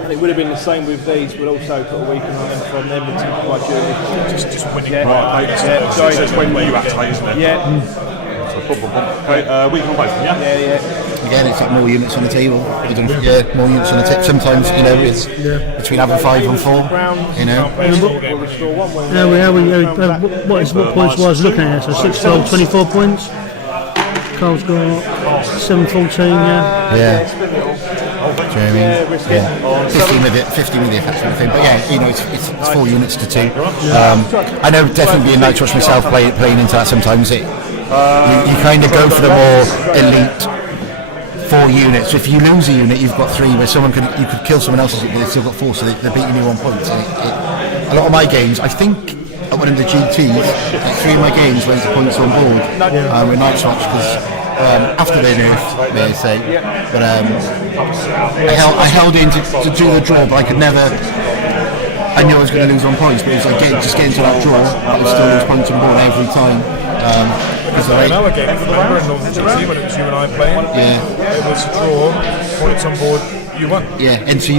And it would have been the same with these, but also put a week running from them into my journey. Just winning. Yeah. Right, Yeah. so it's when you activate, isn't it? Yeah. So boom, boom, boom. Okay, we can both, yeah? Yeah. Again, it's like more units on the table. I don't know, yeah, more units on the table. Sometimes, you know, it's between having 5 and 4. You know. We'll restore one way. What points was I looking at? So 6, 12, 24 points. Cole's got 7, 14, yeah. Yeah. Do you know what I mean? Yeah. 50 with the effect sort of thing. But yeah, you know, it's 4 units to 2. I know definitely being Nightwatch myself playing into that sometimes. You kind of go for the more elite 4 units. So if you lose a unit, you've got 3, where you could kill someone else's, but they've still got 4, so they're beating you on points. And a lot of my games, I think, at one of the GTs, 3 of my games went to points on board with Nightwatch because after their nerf, may I say. But I held in to do the draw, but I could never. I knew I was going to lose on points, but it was like just getting to that draw, I would still lose points on board every time. Because in our game, if you remember in Northern GT when it was you and I playing, it was a draw, points on board, you won. Yeah, and so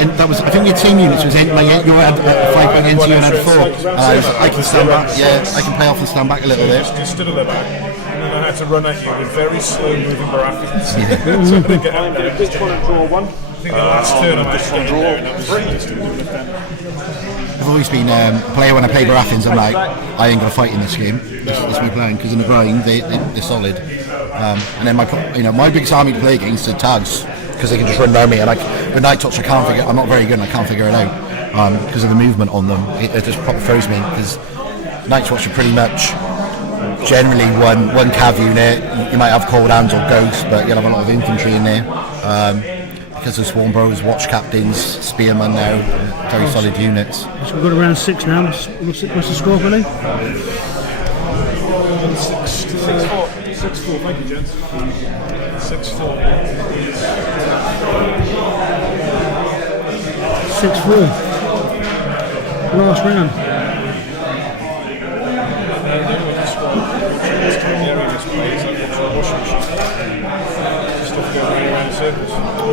and that was, I think your team units was you had 5 going into you and had 4. I can stand back, I can play off and stand back a little bit. Just stood at the back, and then I had to run at you with very slow moving Baratheons. So they get out there. Just trying to draw one. I think the last turn I managed to get in there, and that was I've always been a player when I play Baratheons. I'm like, I ain't gonna fight in this game. That's my plan, because in the grind they're solid. And then my biggest army to play against are Tags, because they can just run around me. And with Nightwatch, I'm not very good, and I can't figure it out because of the movement on them. It just proper throws me, because Nightwatch are pretty much generally one cav unit. You might have cold hands or ghosts, but you'll have a lot of infantry in there. Because of Swarm Bros, Watch Captains, Spearmen now, very solid units. So we've got around 6 now. What's the score, Billy? 6-4. Thank you, gents. 6-4. 6-4. Last round.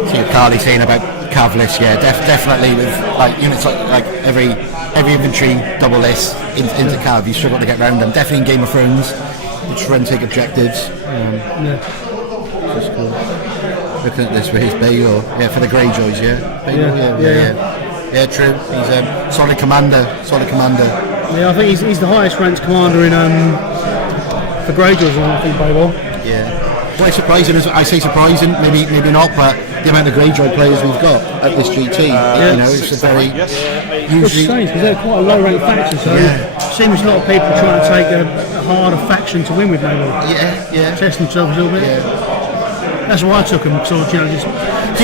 See what Carly's saying about cav lists, definitely with like units like every infantry double list into cav, you struggle to get around them. Definitely in Game of Thrones, which run take objectives. Just cool. Looking at this for his Baylor, for the Greyjoys, yeah, true. He's solid commander. Yeah, I think he's the highest ranked commander in for Greyjoys, I think, Baylor. Yeah. Quite surprising, I say surprising, maybe not, but the amount of Greyjoy players we've got at this GT, you know, it's a very It's strange because they're quite a low ranked faction, so it seems a lot of people trying to take a harder faction to win with, maybe. Test themselves a little bit. That's why I took them, because do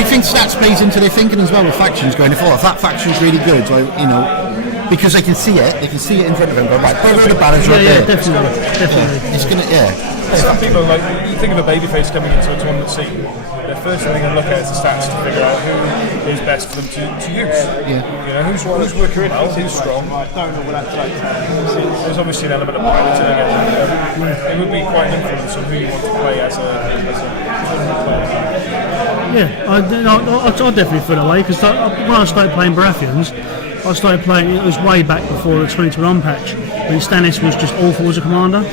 you think stats plays into their thinking as well with factions going forward? If that faction's really good, so, you know, because they can see it in front of them, go right, put the balance right there. Definitely. It's gonna, Some people, like, you think of a babyface coming into a tournament scene, the first thing they look at is the stats to figure out who is best for them to use. You know, who's working well, who's strong. There's obviously an element of piloting again. It would be quite an influence on who you want to play as a player. I definitely feel that way, because when I started playing Baratheons, I started playing, it was way back before the 2021 patch, when Stannis was just awful as a commander.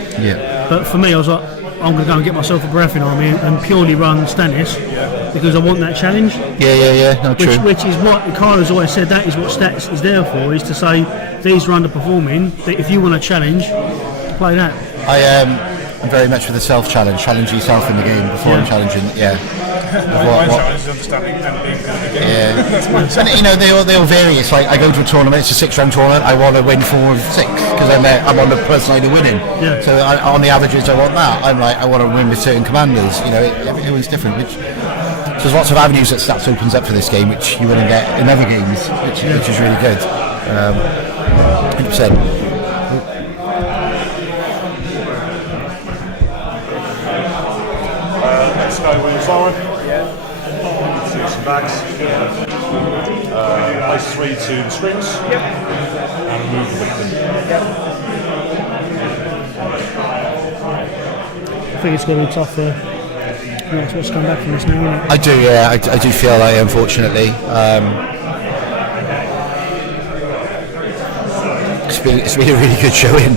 But for me, I was like, I'm going to go and get myself a Baratheon army and purely run Stannis, because I want that challenge. True. Which is what Kyla's always said, that is what stats is there for, is to say these are underperforming, that if you want a challenge, play that. I am very much for the self-challenge, challenge yourself in the game before I'm challenging, My challenge is understanding and being good at the game. And you know, they're all various. Like, I go to a tournament, it's a 6-round tournament, I want to win 4 of 6 because I'm on the first side of winning. So on the averages, I want that. I'm like, I want to win with certain commanders. You know, everyone's different. So there's lots of avenues that stats opens up for this game, which you wouldn't get in other games, which is really good. 100%. Let's go with Soren. Shoot some bags. Place 3 to the strings. And move the victim. I think it's going to be tough for what's come back from this now, isn't it? I do, I do feel like, unfortunately. been a really good showing.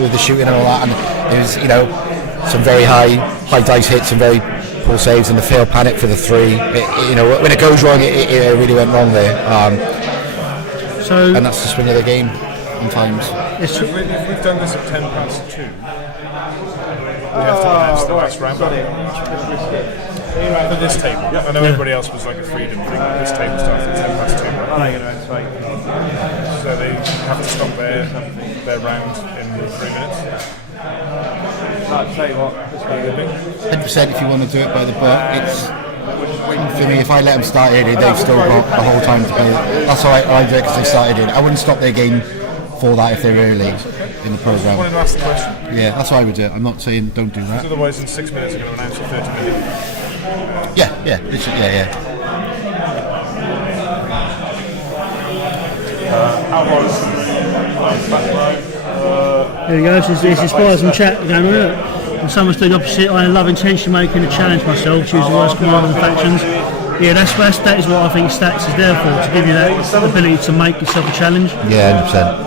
With the shooting and all that, and it was some very high dice hits and very poor saves, and the failed panic for the 3. When it goes wrong, it really went wrong there. And that's the swing of the game sometimes. If we've done this at 10 past 2, we have to announce the last round. For this table. I know everybody else was like a freedom thing, but this table starts at 10 past 2. So they have to stop their round in 3 minutes. I'll tell you what, 100% if you want to do it by the book, it's for me. If I let them start early, they've still got the whole time to play. That's why I do it, because they started in. I wouldn't stop their game for that if they're early in the program. I wanted to ask the question. Yeah, that's why I would do it. I'm not saying don't do that. Because otherwise, in 6 minutes, you're going to announce a 30-minute. Yeah. There we go, this inspires some chat going on. And someone's doing the opposite. I love intention making, to challenge myself, choose the worst commanders and factions. Yeah, that is what I think Stats is there for, to give you that ability to make yourself a challenge. Yeah,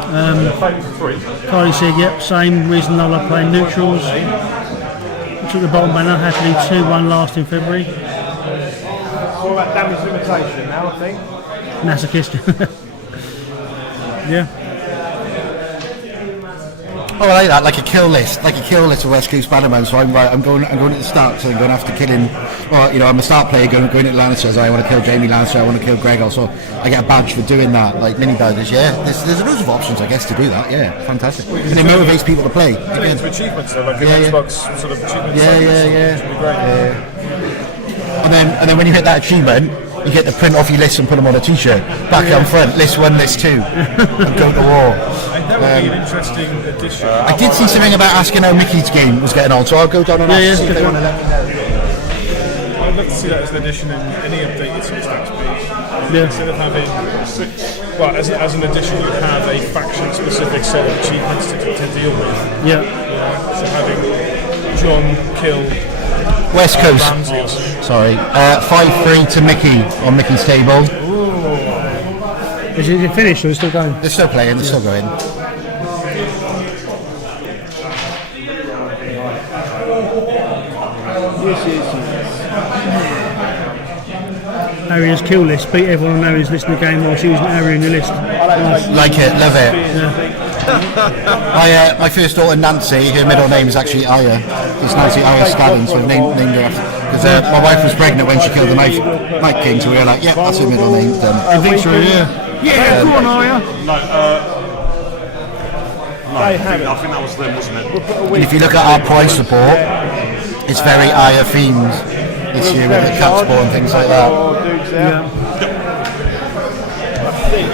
100%. Carly said, yep, same reason I love playing neutrals. Took the bottom banner, happily 2-1 last in February. What about damage limitation now, I think? Masochist. Yeah. Oh, I like that, like a kill list of West Coast Bannerman. So I'm going at the start, so I'm going after killing. Or I'm a start player going at Lannister. So I want to kill Jamie Lannister, I want to kill Gregor. So I get a badge for doing that, like mini badges. Yeah, there's loads of options, I guess, to do that. Yeah, fantastic, and it motivates people to play. Again, to achievements, so like Xbox sort of achievements. Yeah. Should be great. And then when you hit that achievement, you get to print off your list and put them on a t-shirt. Back on front, list 1, list 2, and go to war. That would be an interesting addition. I did see something about asking how Mickey's game was getting on, so I'll go down and ask if they want to let me know. I'd love to see that as an addition in any updated Stats page. Instead of having, as an addition, you have a faction-specific set of achievements to deal with. So having John kill West Coast. Sorry, 5-3 to Mickey on Mickey's table. Is it finished or is it still going? They're still playing, they're still going. Aria's kill list. Beat everyone on Aria's list in the game while choosing Aria in the list. Nice. Like it, love it. My first daughter Nancy, her middle name is actually Aya. It's Nancy Aya Scadden, so I named her after. Because my wife was pregnant when she killed the Night King, so we were like, yeah, that's her middle name. Victory, yeah, go on, Aya. I think that was them, wasn't it? And if you look at our prize support, it's very Aya themed this year with the cat sport and things like that. I think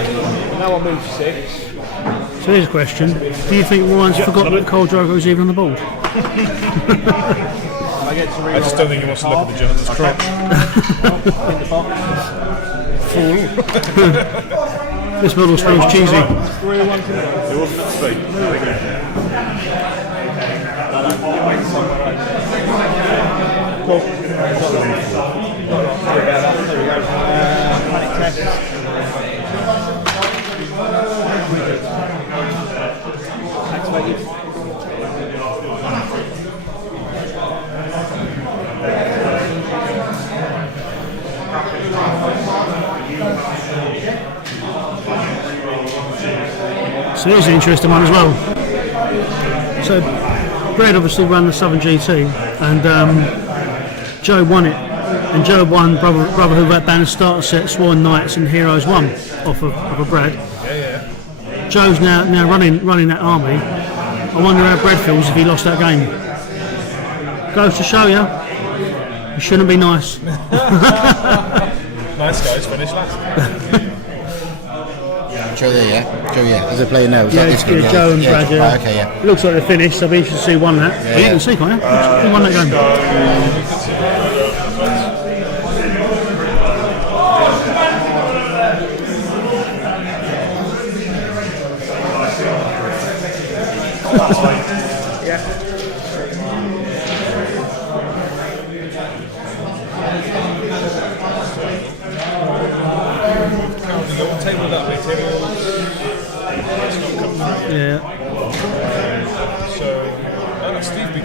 now I move 6. So here's a question: do you think Ryan's forgotten that Cole Drogo was even on the board? I just don't think he wants to look at the gentleman's crotch. This model smells cheesy. It wasn't at speed. Panic test. Activated. So here's an interesting one as well. So Brad obviously ran the Southern GT, and Joe won it. And Joe won Brotherhood Red Banner starter set, Sworn Knights and Heroes 1 off of Brad. Joe's now running that army. I wonder how Brad feels if he lost that game. Goes to show you, it shouldn't be nice. Nice guys, finish last. Joe there, yeah? Joe, yeah. As they're playing now, is that this game? Joe and Brad, Right, okay, yeah. It looks like they're finished, so I'll be interested to see who won that. You can see, can't you? Who won that game?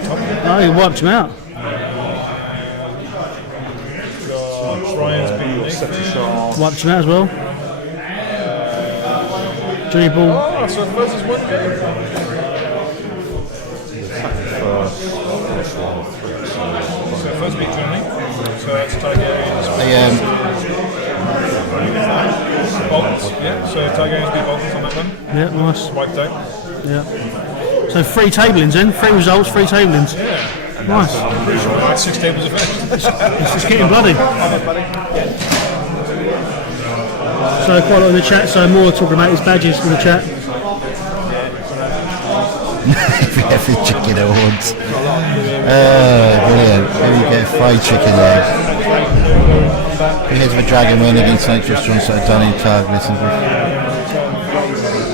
Oh, he wiped him out. Ryan's been nicked. Wiped him out as well. Johnny Ball. Oh, so first is one game. So first beat Johnny. So that's Tigerians. Bolts, yeah. So Tigerians beat Bolts on that one. Yeah, nice. Wiped out. Yeah. So 3 tablings then, 3 results, 3 tablings. Yeah. Nice. Pretty sure I had 6 tables of it. It's just getting bloody. So quite a lot in the chat, so more talking about his badges in the chat. Every chicken awards. Brilliant. Here we get fried chicken there. Here's the dragon win against Nick Restaurant, so done in tag. Listen.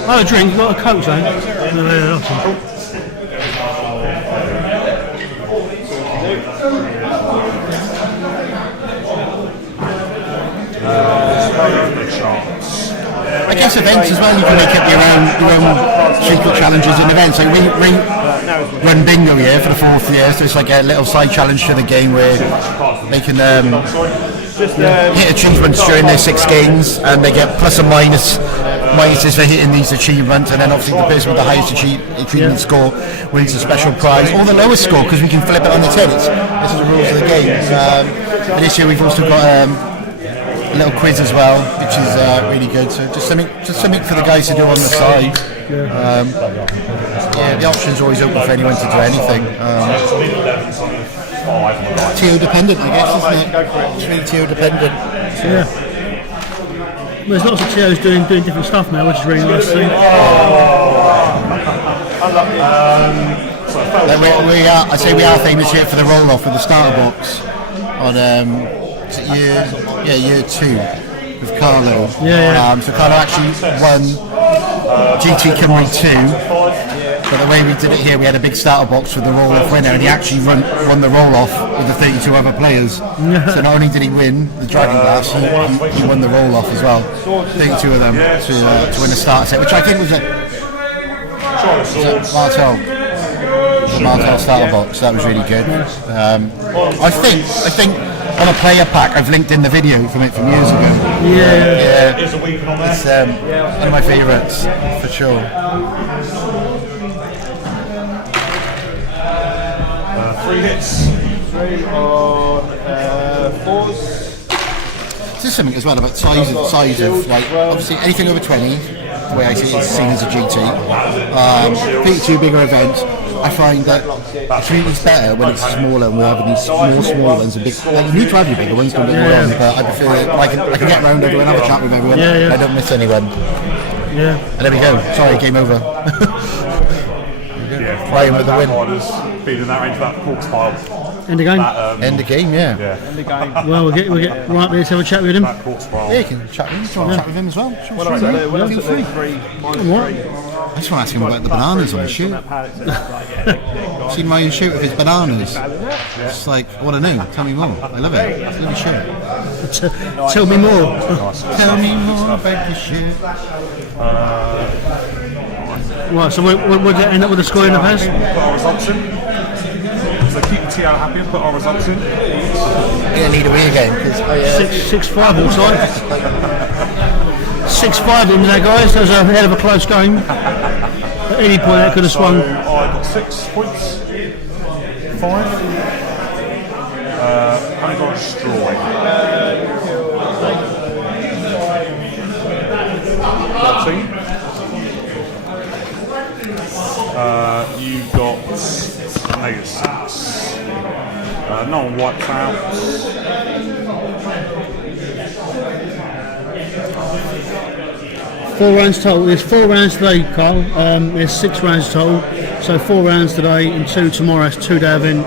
Oh, a drink, you got a coke, eh? Yeah, awesome. I guess events as well, you can make up your own secret challenges in events. Like we run bingo here for the 4th year, so it's like a little side challenge to the game where they can hit achievements during their 6 games, and they get plus and minuses for hitting these achievements, and then obviously the person with the highest achievement score wins a special prize, or the lowest score, because we can flip it on its head. This is the rules of the game. But this year we've also got a little quiz as well, which is really good. So just something for the guys to do on the side. The option's always open for anyone to do anything. TO dependent, I guess, isn't it? It's really TO dependent. Yeah. There's lots of TOs doing different stuff now, which is really nice to see. We are famous here for the roll-off with the starter box on year 2 with Carlo. So Carlo actually won GT CYMRU 2, but the way we did it here, we had a big starter box with the roll-off winner, and he actually won the roll-off with the 32 other players. So not only did he win the Dragon Glass, he won the roll-off as well. 32 of them to win a starter set, which I think was a Martel starter box. That was really good. I think on a player pack, I've linked in the video from years ago. Yeah. It's one of my favourites for sure. 3 hits. 3 on 4s. There's something as well about size of like obviously anything over 20. The way I see it is seen as a GT. P2 bigger events. I find that it's better when it's smaller, and we're having these small ones and big. Like, you need to have your bigger ones, don't get me wrong, but I prefer I can get around everyone, have a chat with everyone. I don't miss anyone. Yeah. And there we go. Sorry, game over. Ryan with the win. Being in that range, that corpse pile. End the game. End the game, yeah. End the game. Well, we'll get right there to have a chat with him. That corpse pile. Yeah, you can chat with him. Do you want to chat with him as well? Feel free. I just want to ask him about the bananas on his shirt. Seen my shirt with his bananas. It's like, I want to know. Tell me more. I love it. It's a lovely shirt. Tell me more. Tell me more about your shirt. Right, so what did it end up with the score in the past? Our option. So keep TO happy and put our results in. Yeah, need away again. 6-5 all time. 6-5 in there, guys. That was a hell of a close game. At any point, that could have swung. I got 6 points. 5. I got a straw. 13. You got -6. No one wiped out. 4 rounds total. There's 4 rounds today, Carl. There's 6 rounds total. So 4 rounds today and 2 tomorrow. It's 2-day event.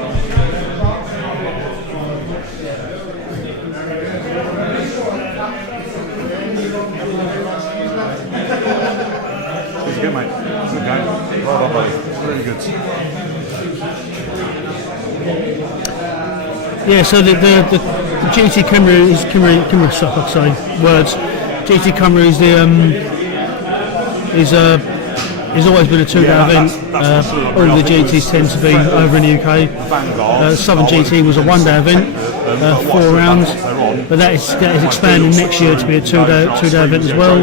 It's good, mate. Good game. Well done, buddy. Really good. Yeah, so the GT CYMRU is CYMRU stuff, I'd say words. GT CYMRU is It's always been a 2-day event. All the GTs tend to be over in the UK. Southern GT was a 1-day event, 4 rounds, but that is expanding next year to be a 2-day event as well.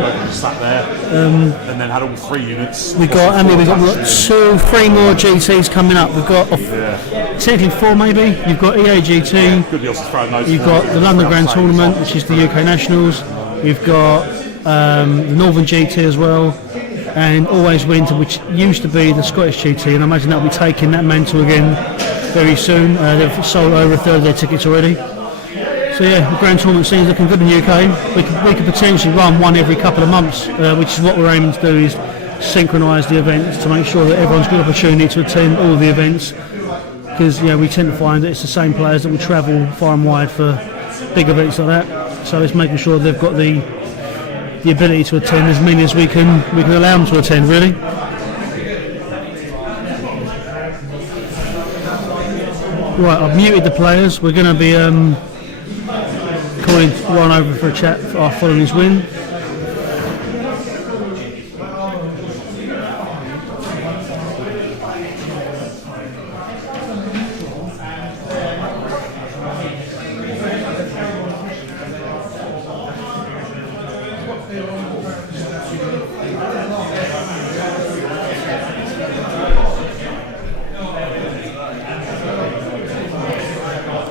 And then had all 3 units. We've got 3 more GTs coming up. We've got technically 4 maybe. You've got EA GT. You've got the London Grand Tournament, which is the UK Nationals. We've got the Northern GT as well. And Always Winter, which used to be the Scottish GT, and I imagine they'll be taking that mantle again very soon. They've sold over a third of their tickets already. So yeah, the Grand Tournament scene's looking good in the UK. We could potentially run one every couple of months, which is what we're aiming to do, is synchronise the events to make sure that everyone's got an opportunity to attend all of the events. Because we tend to find that it's the same players that will travel far and wide for big events like that. So it's making sure they've got the ability to attend as many as we can allow them to attend, really. Right, I've muted the players. We're going to be calling Ron over for a chat following his win.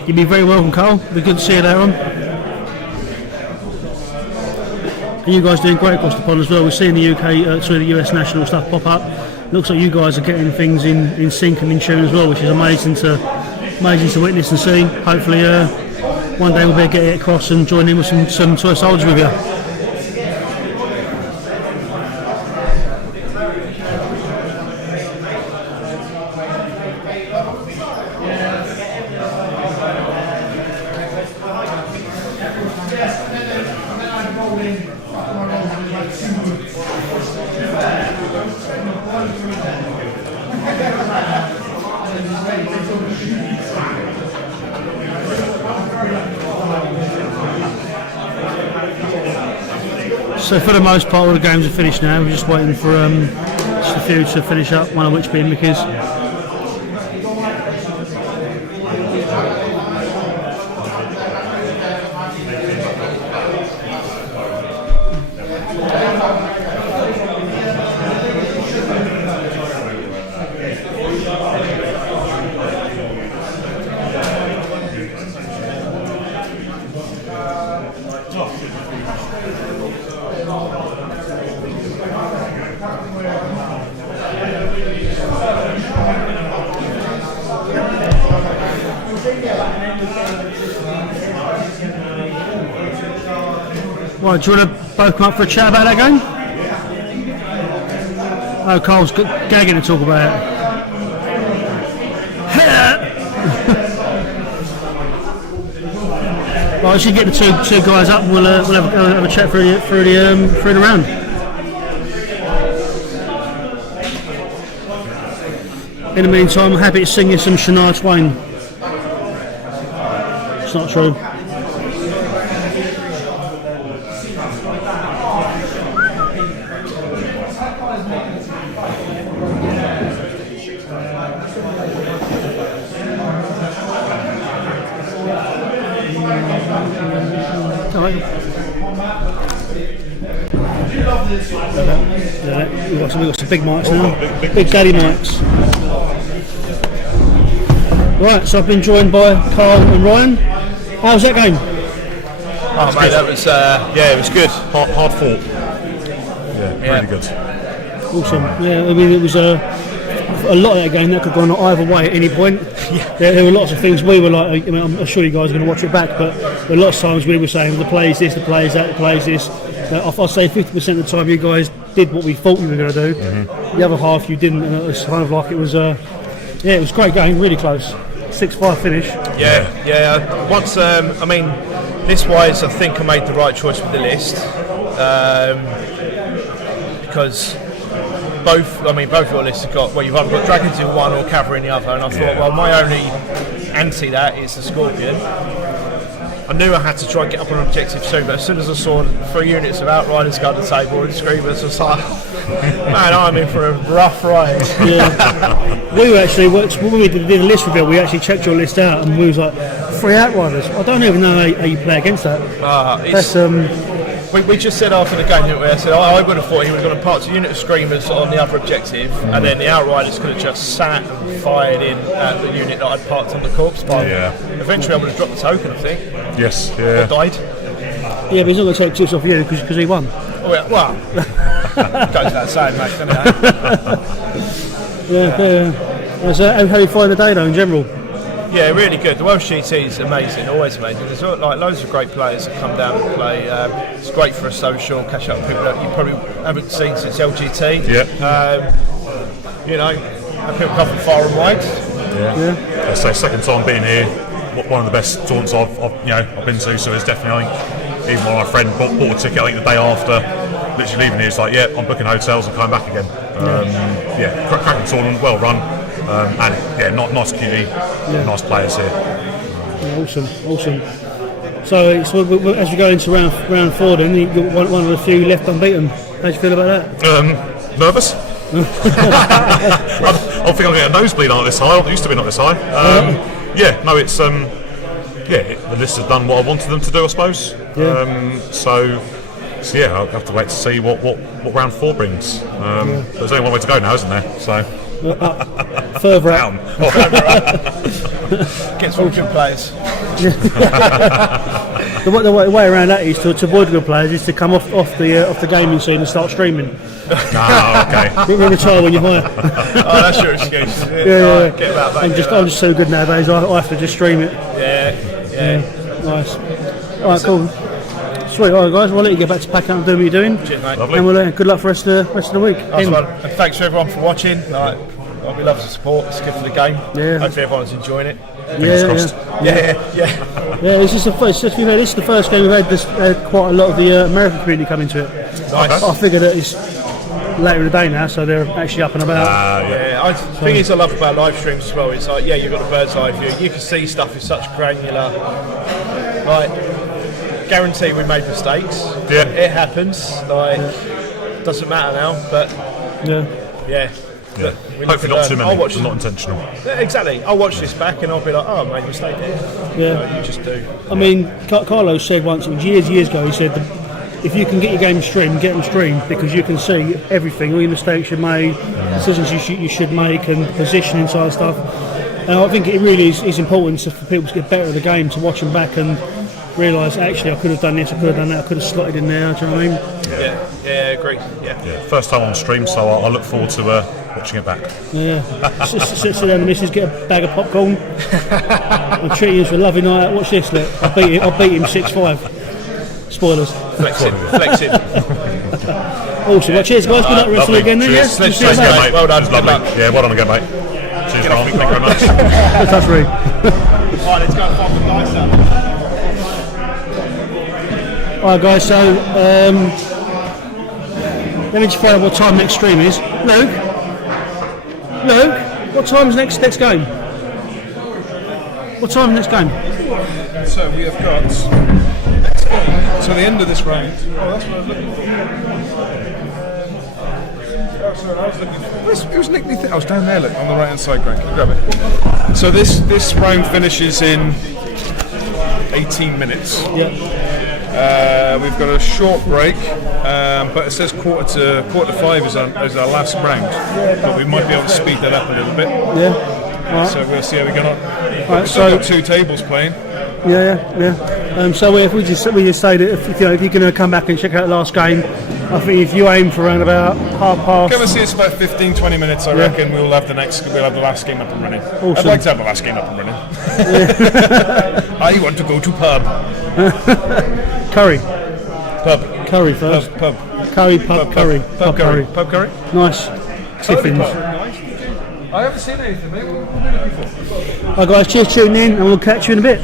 You'd be very welcome, Carl. It'd be good to see you there on. And you guys doing great across the pond as well. We're seeing the the US national stuff pop up. Looks like you guys are getting things in sync and in tune as well, which is amazing to witness and see. Hopefully, one day we'll be able to get it across and join in with some toy soldiers with you. So for the most part, all the games are finished now. We're just waiting for just a few to finish up, one of which being Mickey's. Right, do you want to both come up for a chat about that game? Oh, Carl's gagging to talk about it. Right, I should get the two guys up. We'll have a chat through the round. In the meantime, I'm happy to sing you some Shania Twain. It's not true. We've got some big mics now. Big daddy mics. Right, so I've been joined by Carl and Ryan. How was that game? Oh mate, that was it was good. Hard fought. Yeah, really good. Awesome. Yeah, I mean it was a lot of that game that could have gone either way at any point. There were lots of things we were like. I mean, I'm sure you guys are going to watch it back, but there were lots of times we were saying the play is this, the play is that, the play is this. I'd say 50% of the time you guys did what we thought you were going to do. Mm-hmm. The other half you didn't, and it was kind of like it was it was a great game, really close. 6-5 finish. Yeah. Once I mean, list wise, I think I made the right choice with the list because both your lists have got you've either got dragons in one or cavalry in the other, and I thought, well, my only anti that is the scorpion. I knew I had to try and get up on an objective soon, but as soon as I saw 3 units of Outriders go to the table and Screamers, I was like, man, I'm in for a rough ride. Yeah. We were actually, when we did a list reveal, we actually checked your list out and we was like, 3 Outriders. I don't even know how you play against that. We just said after the game, didn't we? I said, I would have thought he would have gone to park a unit of Screamers on the other objective, and then the Outriders could have just sat and fired in at the unit that I'd parked on the corpse pile. Yeah. Eventually I would have dropped the token, I think. Yes, yeah. Or died. Yeah, but he's not going to take chips off you because he won. Well, goes without saying, mate, doesn't it? So, how do you find the day though in general? Yeah, really good. The Welsh GT is amazing, always amazing. There's like loads of great players that come down and play. It's great for a social, catch up with people that you probably haven't seen since LGT. Yeah. You know, and people come from far and wide. Yeah. I'd say second time being here, one of the best taunts I've been to. So it's definitely, I think, even when my friend bought a ticket, I think the day after, literally leaving here, it's like, yeah, I'm booking hotels and coming back again. Cracking tournament, well run. And nice community, nice players here. Yeah, awesome. So as we go into round 4, then you're one of the few left unbeaten. How do you feel about that? Nervous. I think I'm getting a nosebleed on this high. I used to be not this high. It's the list has done what I wanted them to do, I suppose. So I'll have to wait to see what round 4 brings. There's only one way to go now, isn't there? So. Further out. Gets all good players. The way around that is to avoid good players is to come off the gaming scene and start streaming. Okay. We're retire when you're higher. That's your excuse. Yeah. Get about that. I'm just so good nowadays. I have to just stream it. Yeah. Nice. All right, cool. Sweet. All right, guys. We'll let you get back to packing up and doing what you're doing. Cheers, mate. Lovely. And we'll good luck for the rest of the week. Nice one. And thanks to everyone for watching. We love the support. It's good for the game. Yeah. Hopefully everyone's enjoying it. Yeah. This is the first game we've had. There's quite a lot of the American community coming to it. Nice. I figure that it's later in the day now, so they're actually up and about. The thing is, I love about live streams as well. It's like, you've got a bird's eye view. You can see stuff with such granular. Guarantee we made mistakes. Yeah. It happens. Doesn't matter now, but Yeah. Hopefully not too many, but not intentional. Exactly. I'll watch this back and I'll be like, I made a mistake here. Yeah. You just do. I mean, Carlos said once, it was years ago, he said, if you can get your game streamed, get them streamed, because you can see everything, all your mistakes you made, decisions you should make, and positioning side of stuff. And I think it really is important for people to get better at the game, to watch them back and realise, actually, I could have done this, I could have done that, I could have slotted in there, do you know what I mean? Yeah, agree. Yeah. First time on stream, so I look forward to watching it back. Yeah. Sit down and missus, get a bag of popcorn. I'm treating you to a lovely night out. Watch this, look. I beat him 6-5. Spoilers. Flex him. Awesome. Well, cheers, guys. Good luck rest of the weekend then. Cheers. Yeah? Cheers, mate. Well done. Lovely. Yeah, well done again, mate. Cheers, Ron. Thank you very much. That's right. Alright, let's go and find the dice out. Alright, guys, so let me just find out what time next stream is. Luke, what time is next game? What time is next game? So we have got so the end of this round. Oh, that's what I was looking for. It was Nick. I was down there, look, on the right hand side, Greg. Can you grab it? So this round finishes in 18 minutes. Yeah. We've got a short break, but it says quarter to 5 is our last round. But we might be able to speed that up a little bit. Yeah. Right. So we'll see how we get on. Right, We've still got 2 tables playing. Yeah. So if we just say that if you're going to come back and check out the last game, I think if you aim for around about 5:30. Come and see us about 15-20 minutes. I reckon we'll have the last game up and running. Awesome. I'd like to have the last game up and running. I want to go to pub. Curry. Pub. Curry first. Pub. Curry, pub, curry. Pub curry. Pub curry. Nice. Tiffins. I haven't seen anything, mate. What have we done before? Alright guys, cheers for tuning in and we'll catch you in a bit.